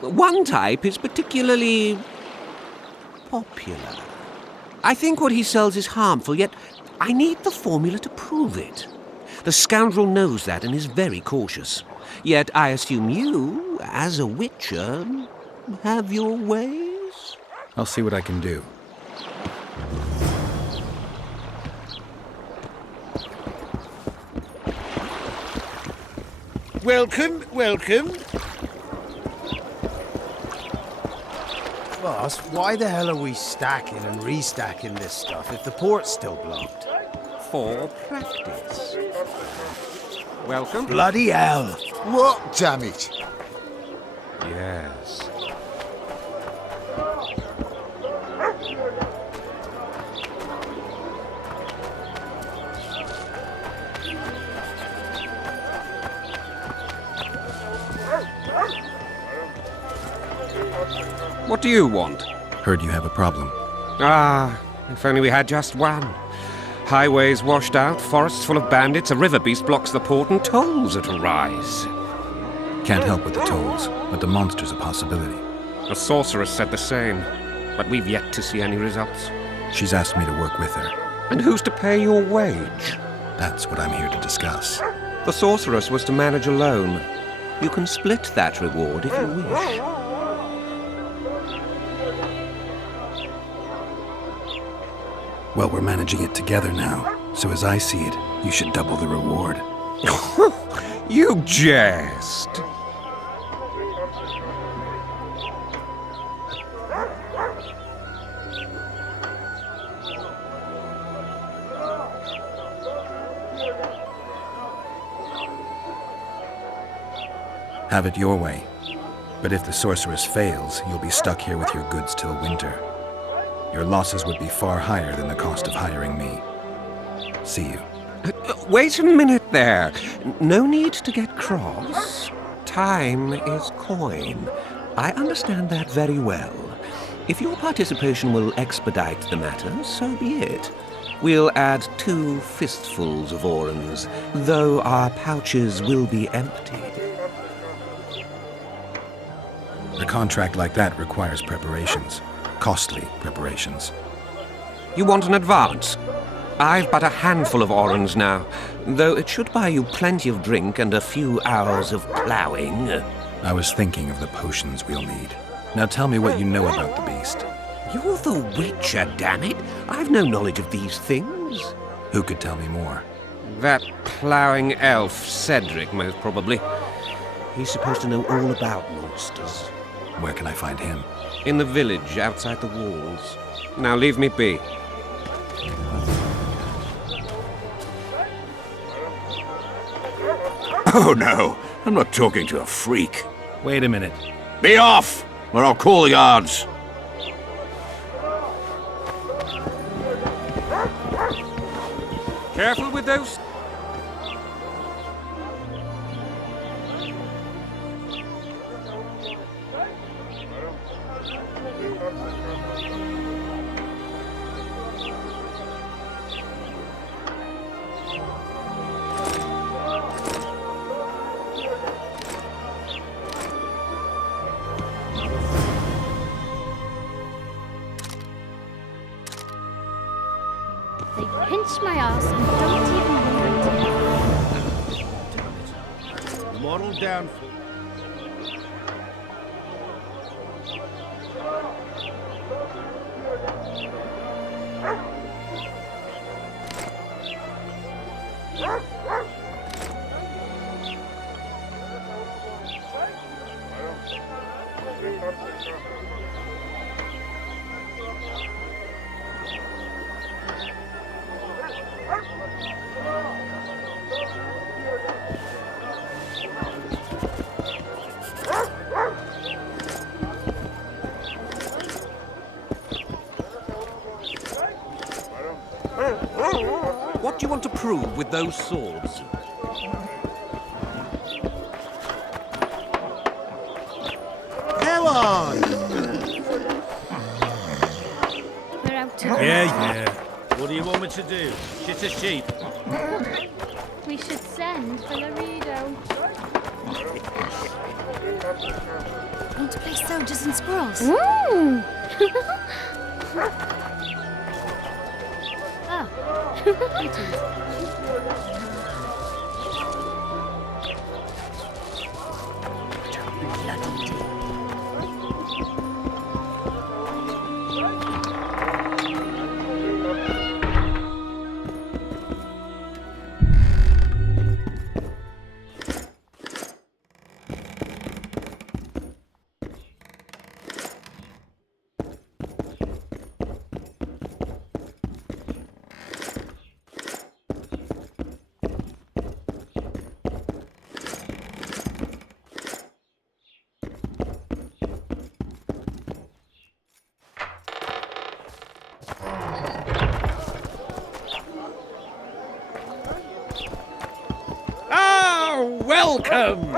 One type is particularly popular. I think what he sells is harmful, yet I need the formula to prove it. The scoundrel knows that and is very cautious. Yet I assume you, as a witcher, have your ways? I'll see what I can do. Welcome, welcome. Boss, why the hell are we stacking and restacking this stuff if the port's still blocked? For practice. Welcome. Bloody hell! What, damn it? Yes. What do you want? Heard you have a problem. Ah, if only we had just one. Highways washed out, forests full of bandits, a river beast blocks the port, and tolls that arise. Can't help with the tolls, but the monster's a possibility. The sorceress said the same, but we've yet to see any results. She's asked me to work with her. And who's to pay your wage? That's what I'm here to discuss. The sorceress was to manage alone. You can split that reward if you wish. Well, we're managing it together now, so as I see it, you should double the reward. You jest! Have it your way. But if the sorceress fails, you'll be stuck here with your goods till winter. Your losses would be far higher than the cost of hiring me. See you. Wait a minute there. No need to get cross. Time is coin. I understand that very well. If your participation will expedite the matter, so be it. We'll add 2 fistfuls of orans, though our pouches will be empty. A contract like that requires preparations. Costly preparations. You want an advance? I've but a handful of orans now, though it should buy you plenty of drink and a few hours of ploughing. I was thinking of the potions we'll need. Now tell me what you know about the beast. You're the Witcher, damn it! I've no knowledge of these things. Who could tell me more? That ploughing elf, Cedric, most probably. He's supposed to know all about monsters. Where can I find him? In the village, outside the walls. Now leave me be. Oh no, I'm not talking to a freak. Wait a minute. Be off, or I'll call the guards. Careful with those... They pinch my ass and don't even want it. Moral downfall. What do you want to prove with those swords? Go on! We're out to... Yeah. What do you want me to do? Shit a sheep? We should send for Laredo. Want to play soldiers and squirrels? Ooh! It is. Welcome!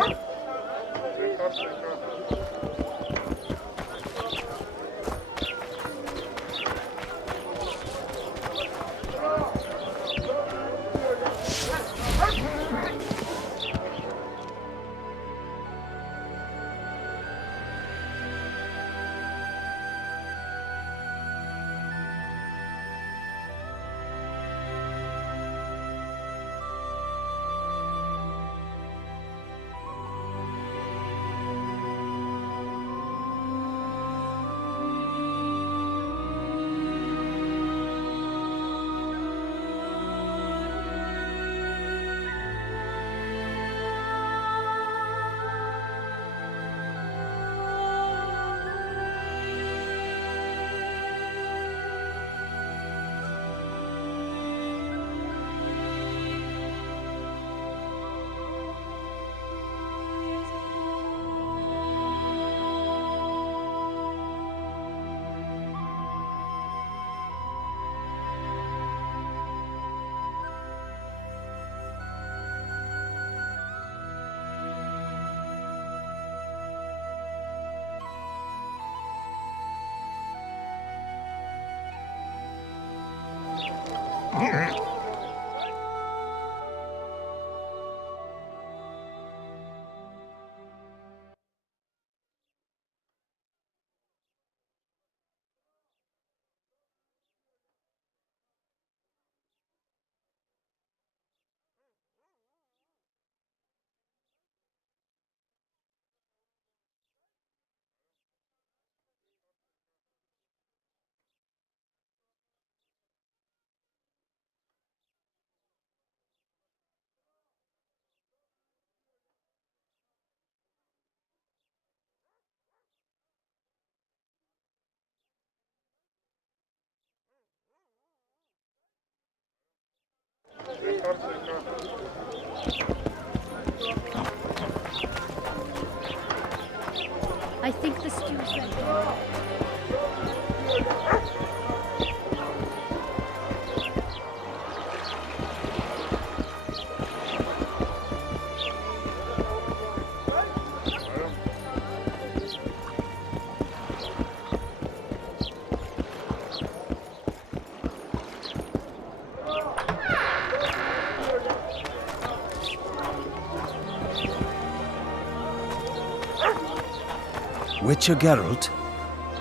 I think the stew's ready. Witcher Geralt,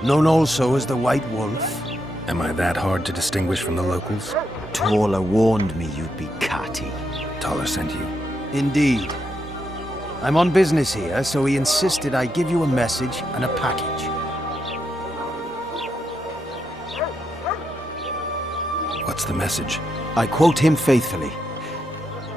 known also as the White Wolf. Am I that hard to distinguish from the locals? Taller warned me you'd be catty. Taller sent you? Indeed. I'm on business here, so he insisted I give you a message and a package. What's the message? I quote him faithfully.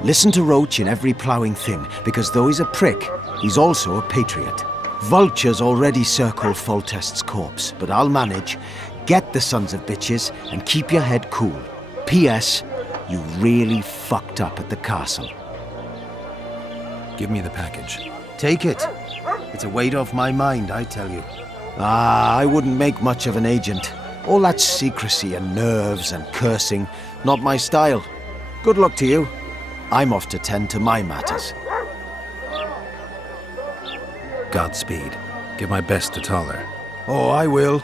Listen to Roach in every ploughing thing, because though he's a prick, he's also a patriot. Vultures already circle Foltest's corpse, but I'll manage. Get the sons of bitches and keep your head cool. P.S. You really fucked up at the castle. Give me the package. Take it. It's a weight off my mind, I tell you. I wouldn't make much of an agent. All that secrecy and nerves and cursing, not my style. Good luck to you. I'm off to tend to my matters. Godspeed. Give my best to Taller. Oh, I will.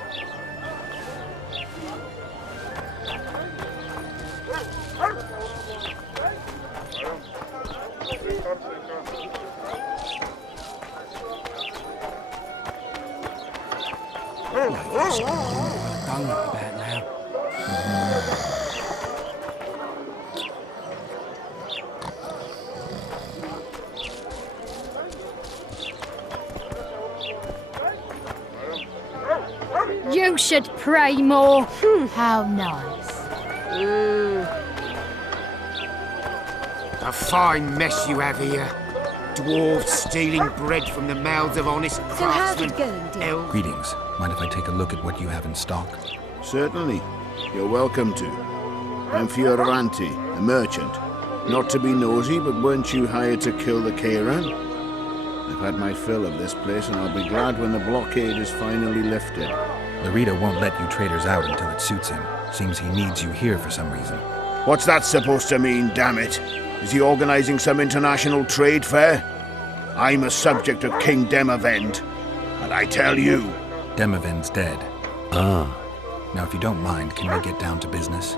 should pray more. How nice. A fine mess you have here. Dwarves stealing bread from the mouths of honest craftsmen. Elves. Greetings. Mind if I take a look at what you have in stock? Certainly. You're welcome to. I'm Fioravanti, a merchant. Not to be nosy, but weren't you hired to kill the Kairan? I've had my fill of this place, and I'll be glad when the blockade is finally lifted. Larita won't let you traders out until it suits him. Seems he needs you here for some reason. What's that supposed to mean, damn it? Is he organizing some international trade fair? I'm a subject of King Demavend, and I tell you... Demavend's dead. Ah. Now, if you don't mind, can we get down to business?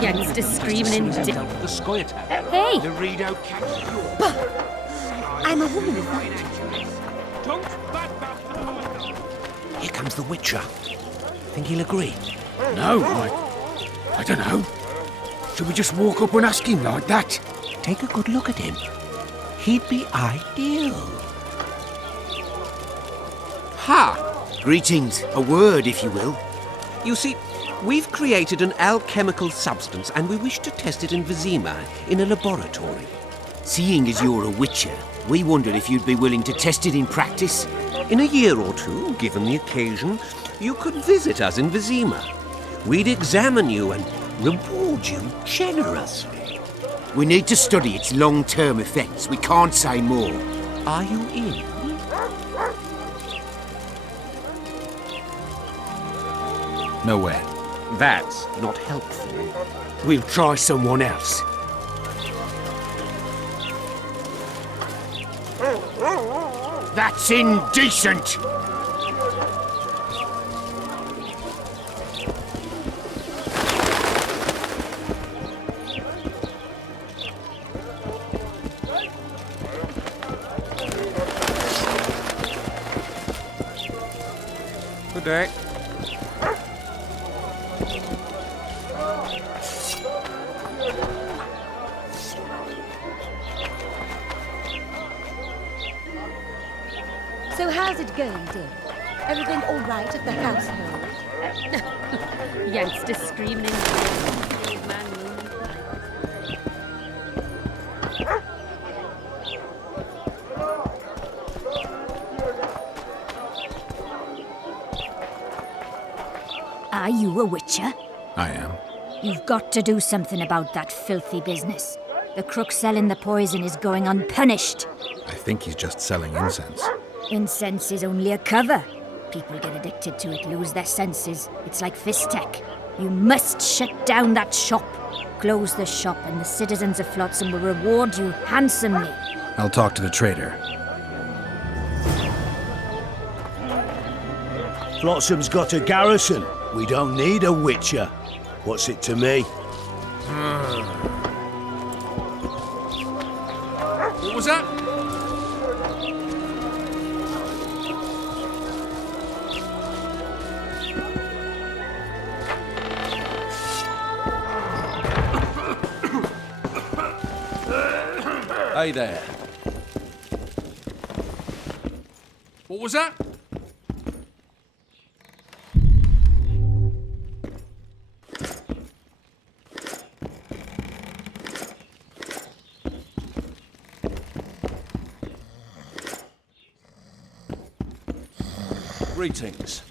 Youngster screaming in Hey! The Rideau catches you. I'm a woman of that. Here comes the Witcher. Think he'll agree? No, I don't know. Should we just walk up and ask him like that? Take a good look at him. He'd be ideal. Ha! Greetings. A word, if you will. You see, we've created an alchemical substance and we wish to test it in Vizima in a laboratory. Seeing as you're a witcher, we wondered if you'd be willing to test it in practice. In a year or two, given the occasion, you could visit us in Vizima. We'd examine you and reward you generously. We need to study its long-term effects. We can't say more. Are you in? No way. That's not helpful. We'll try someone else. That's indecent! Good day. So how's it going, dear? Everything all right at the household? Youngster screaming in Are you a witcher? I am. You've got to do something about that filthy business. The crook selling the poison is going unpunished. I think he's just selling incense. Incense is only a cover. People get addicted to it, lose their senses. It's like Fistech. You must shut down that shop. Close the shop and the citizens of Flotsam will reward you handsomely. I'll talk to the trader. Flotsam's got a garrison. We don't need a witcher. What's it to me? What was that? Hey there. What was that? Greetings.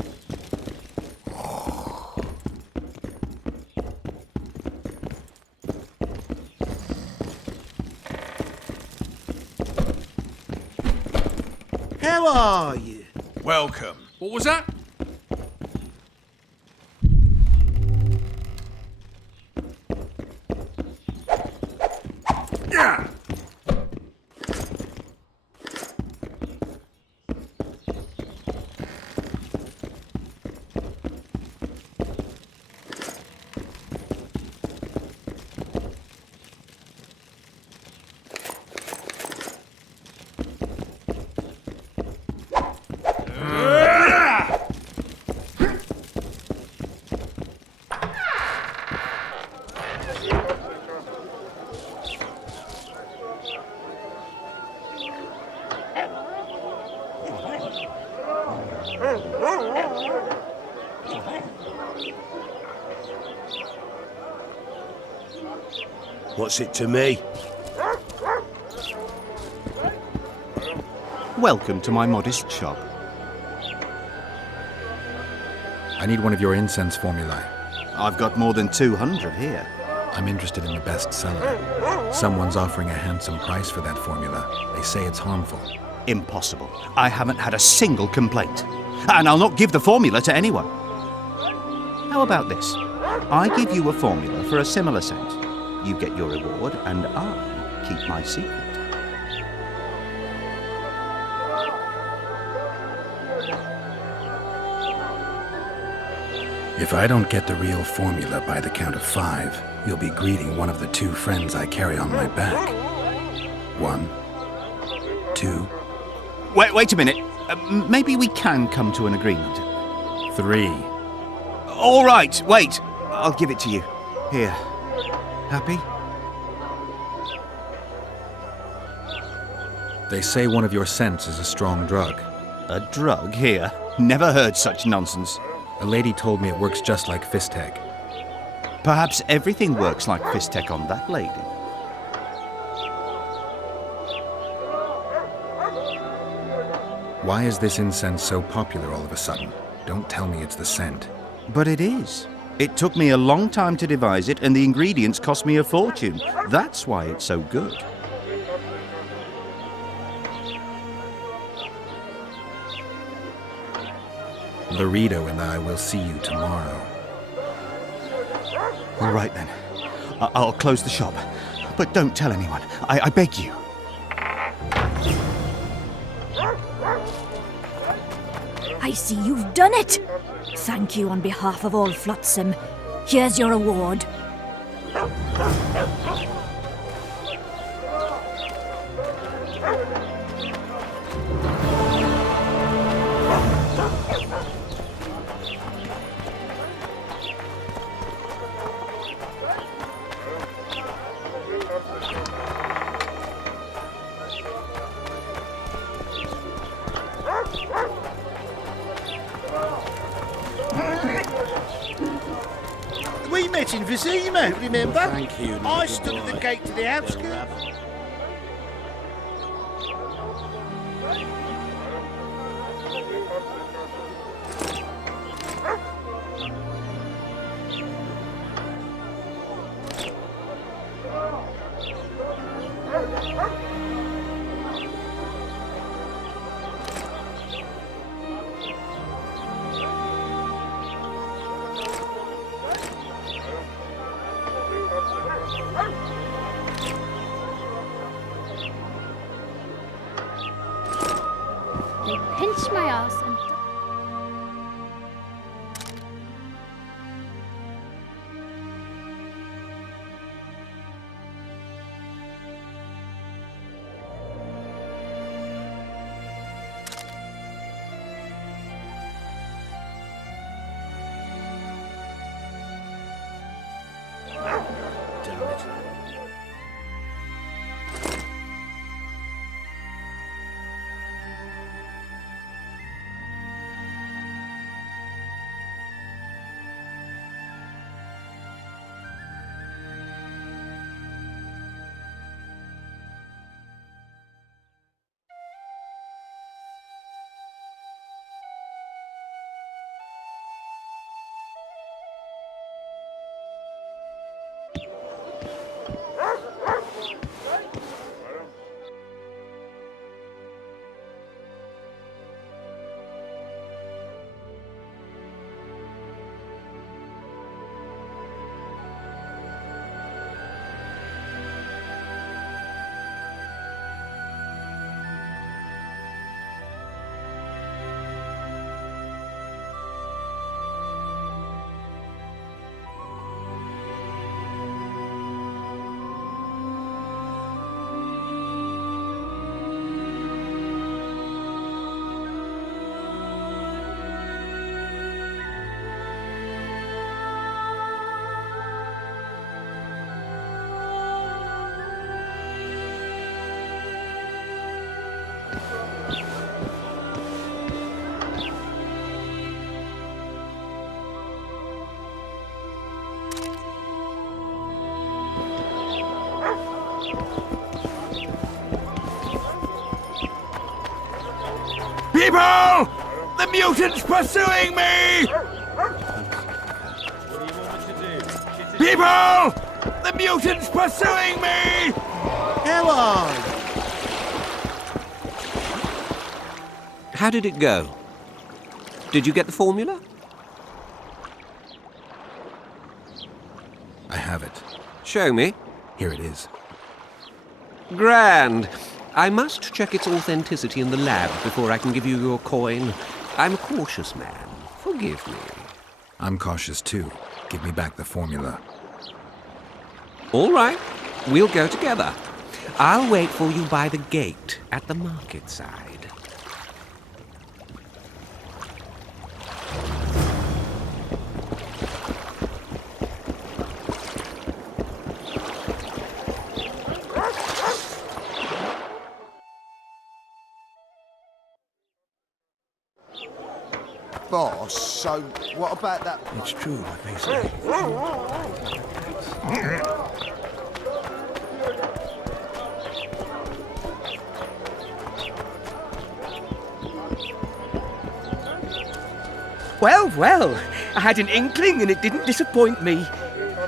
How are you? Welcome. What was that? Yeah. What's it to me? Welcome to my modest shop. I need one of your incense formulae. I've got more than 200 here. I'm interested in the best seller. Someone's offering a handsome price for that formula. They say it's harmful. Impossible. I haven't had a single complaint. And I'll not give the formula to anyone. How about this? I give you a formula for a similar scent. You get your reward, and I keep my secret. If I don't get the real formula by the count of 5, you'll be greeting one of the 2 friends I carry on my back. 1, 2... Wait a minute. Maybe we can come to an agreement. 3. All right, wait. I'll give it to you. Here. Happy? They say one of your scents is a strong drug. A drug here? Never heard such nonsense. A lady told me it works just like Fistech. Perhaps everything works like Fistech on that lady. Why is this incense so popular all of a sudden? Don't tell me it's the scent. But it is. It took me a long time to devise it, and the ingredients cost me a fortune. That's why it's so good. Laredo and I will see you tomorrow. All right then. I'll close the shop. But don't tell anyone. I beg you. I see you've done it. Thank you on behalf of all Flotsam. Here's your award. We met in Vizima, remember? Thank you, I little stood at the boy. gate to the outskirts. They pinch my ass and... Damn it. People! The mutant's pursuing me! People! The mutant's pursuing me! Come on! How did it go? Did you get the formula? I have it. Show me. Here it is. Grand. I must check its authenticity in the lab before I can give you your coin. I'm a cautious man. Forgive me. I'm cautious too. Give me back the formula. All right. We'll go together. I'll wait for you by the gate at the market side. Boss, so what about that... It's true what they say. Well, well, I had an inkling and it didn't disappoint me.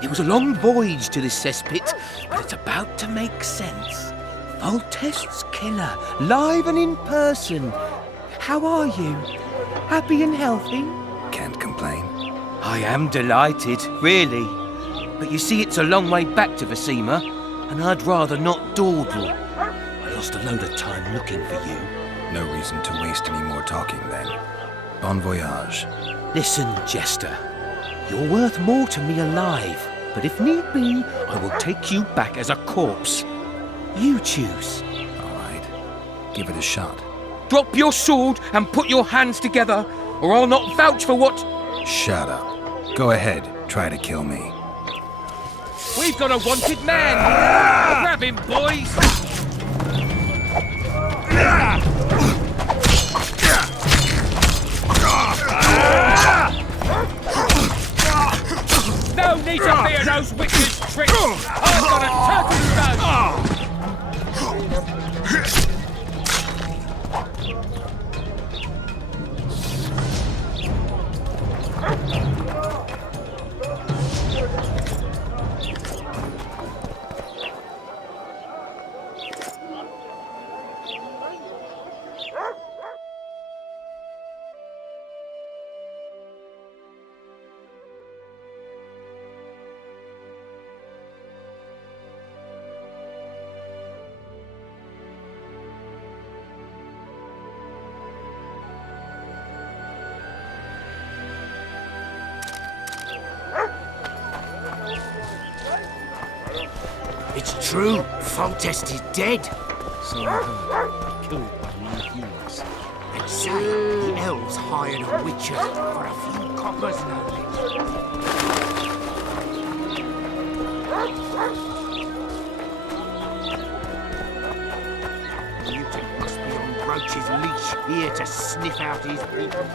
It was a long voyage to this cesspit, but it's about to make sense. Voltest's killer, live and in person. How are you? Happy and healthy? Can't complain. I am delighted, really. But you see, it's a long way back to Vasima, and I'd rather not dawdle. I lost a load of time looking for you. No reason to waste any more talking then. Bon voyage. Listen, Jester. You're worth more to me alive, but if need be, I will take you back as a corpse. You choose. All right. Give it a shot. Drop your sword and put your hands together, or I'll not vouch for what... Shut up. Go ahead. Try to kill me. We've got a wanted man! Grab him, boys! No need to fear those witches' tricks! I've got a turtle stone! It's true. Foltest is dead. So killed by non-humans. They say the elves hired a witcher for a few coppers, no less. The mutant must be on Roach's leash, here to sniff out his people.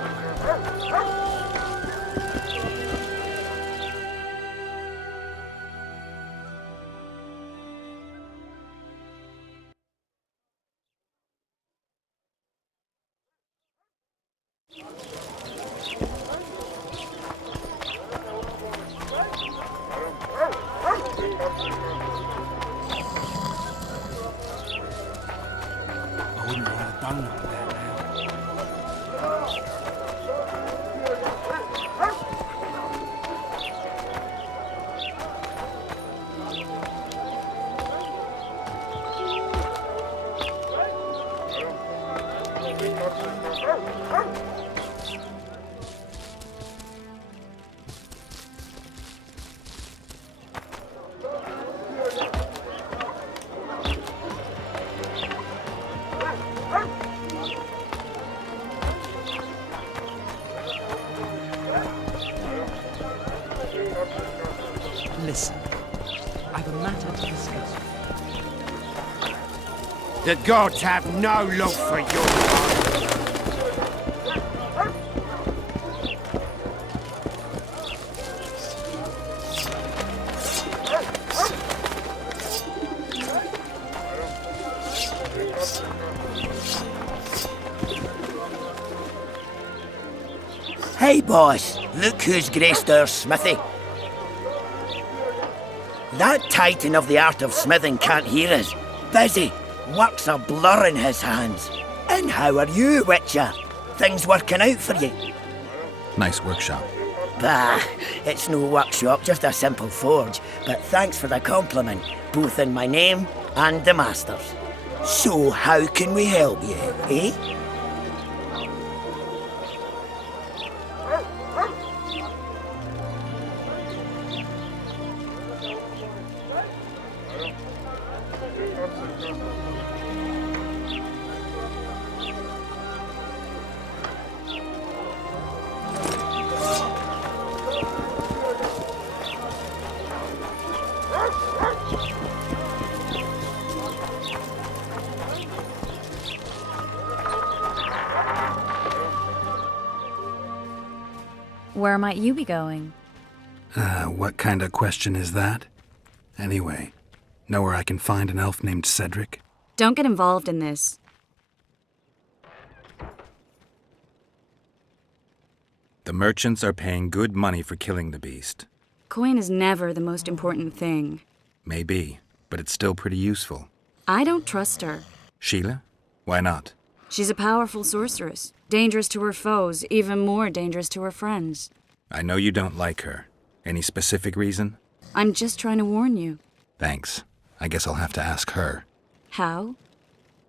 I wouldn't want to have done like that now. Listen, I've a matter to discuss. The gods have no love for your Hey, boss, look who's graced our smithy. That titan of the art of smithing can't hear us. Busy, work's a blur in his hands. And how are you, Witcher? Things working out for you? Nice workshop. Bah, it's no workshop, just a simple forge. But thanks for the compliment, both in my name and the master's. So how can we help you, eh? Where might you be going? What kind of question is that? Anyway, know where I can find an elf named Cedric? Don't get involved in this. The merchants are paying good money for killing the beast. Coin is never the most important thing. Maybe, but it's still pretty useful. I don't trust her. Sheila? Why not? She's a powerful sorceress. Dangerous to her foes, even more dangerous to her friends. I know you don't like her. Any specific reason? I'm just trying to warn you. Thanks. I guess I'll have to ask her. How?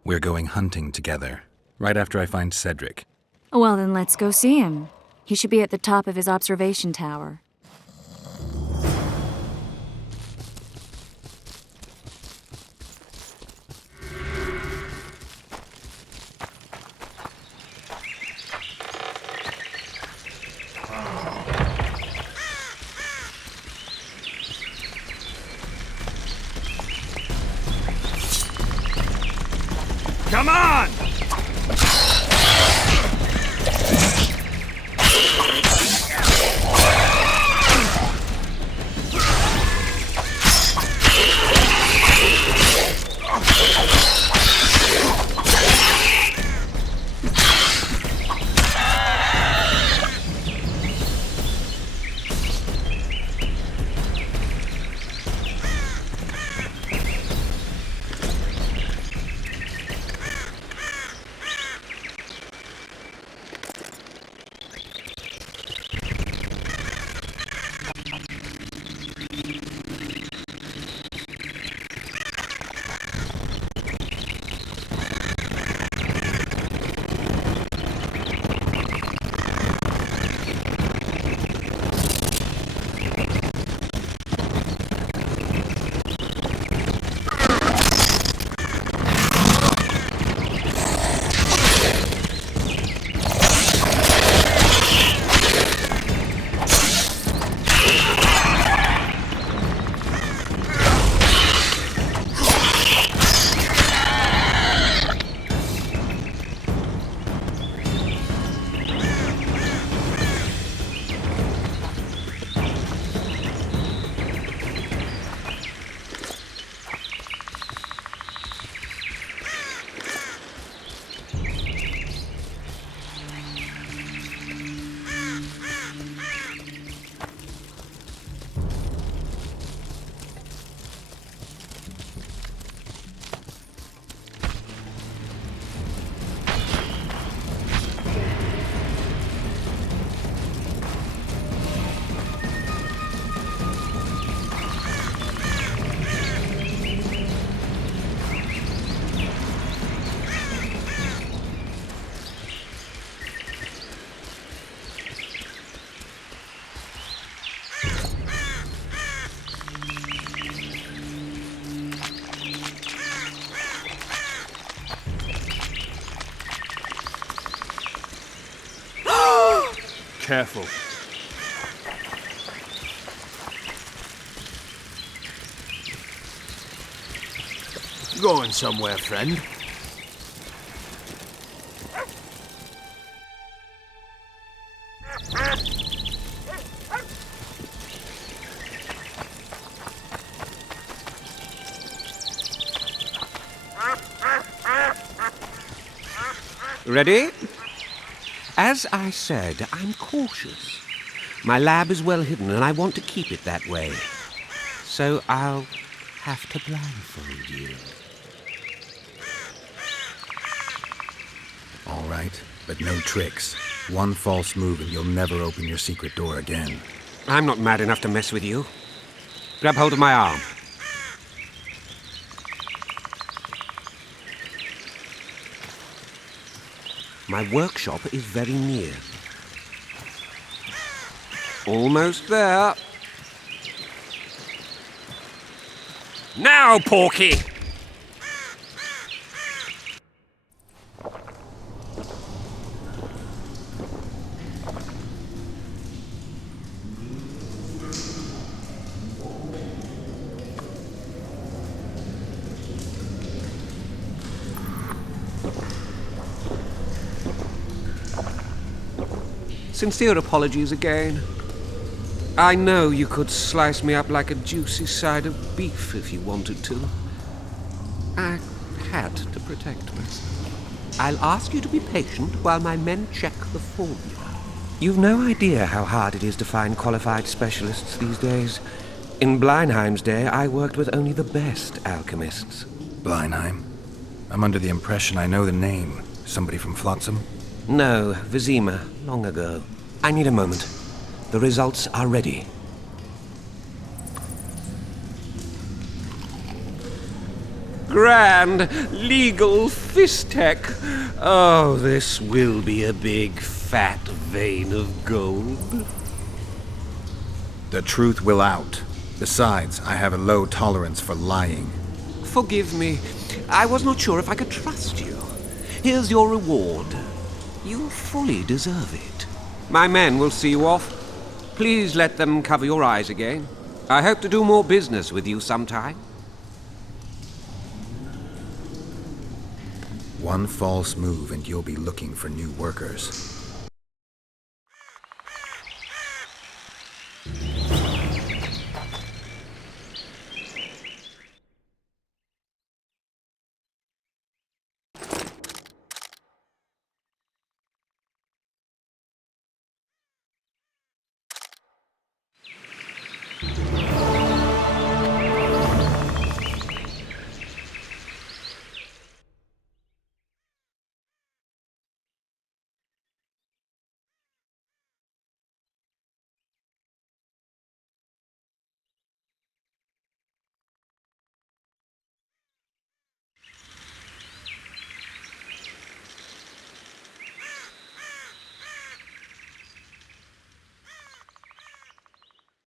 We're going hunting together, right after I find Cedric. Well, then let's go see him. He should be at the top of his observation tower. Come on! Careful. Going somewhere, friend? Ready? As I said, I'm cautious. My lab is well hidden, and I want to keep it that way. So I'll have to blindfold you. All right, but no tricks. One false move and you'll never open your secret door again. I'm not mad enough to mess with you. Grab hold of my arm. My workshop is very near. Almost there. Now, Porky! Sincere apologies again. I know you could slice me up like a juicy side of beef if you wanted to. I had to protect myself. I'll ask you to be patient while my men check the formula. You've no idea how hard it is to find qualified specialists these days. In Bleinheim's day, I worked with only the best alchemists. Bleinheim? I'm under the impression I know the name. Somebody from Flotsam? No, Vizima, long ago. I need a moment. The results are ready. Grand legal fistek. Oh, this will be a big fat vein of gold. The truth will out. Besides, I have a low tolerance for lying. Forgive me. I was not sure if I could trust you. Here's your reward. You fully deserve it. My men will see you off. Please let them cover your eyes again. I hope to do more business with you sometime. One false move and you'll be looking for new workers.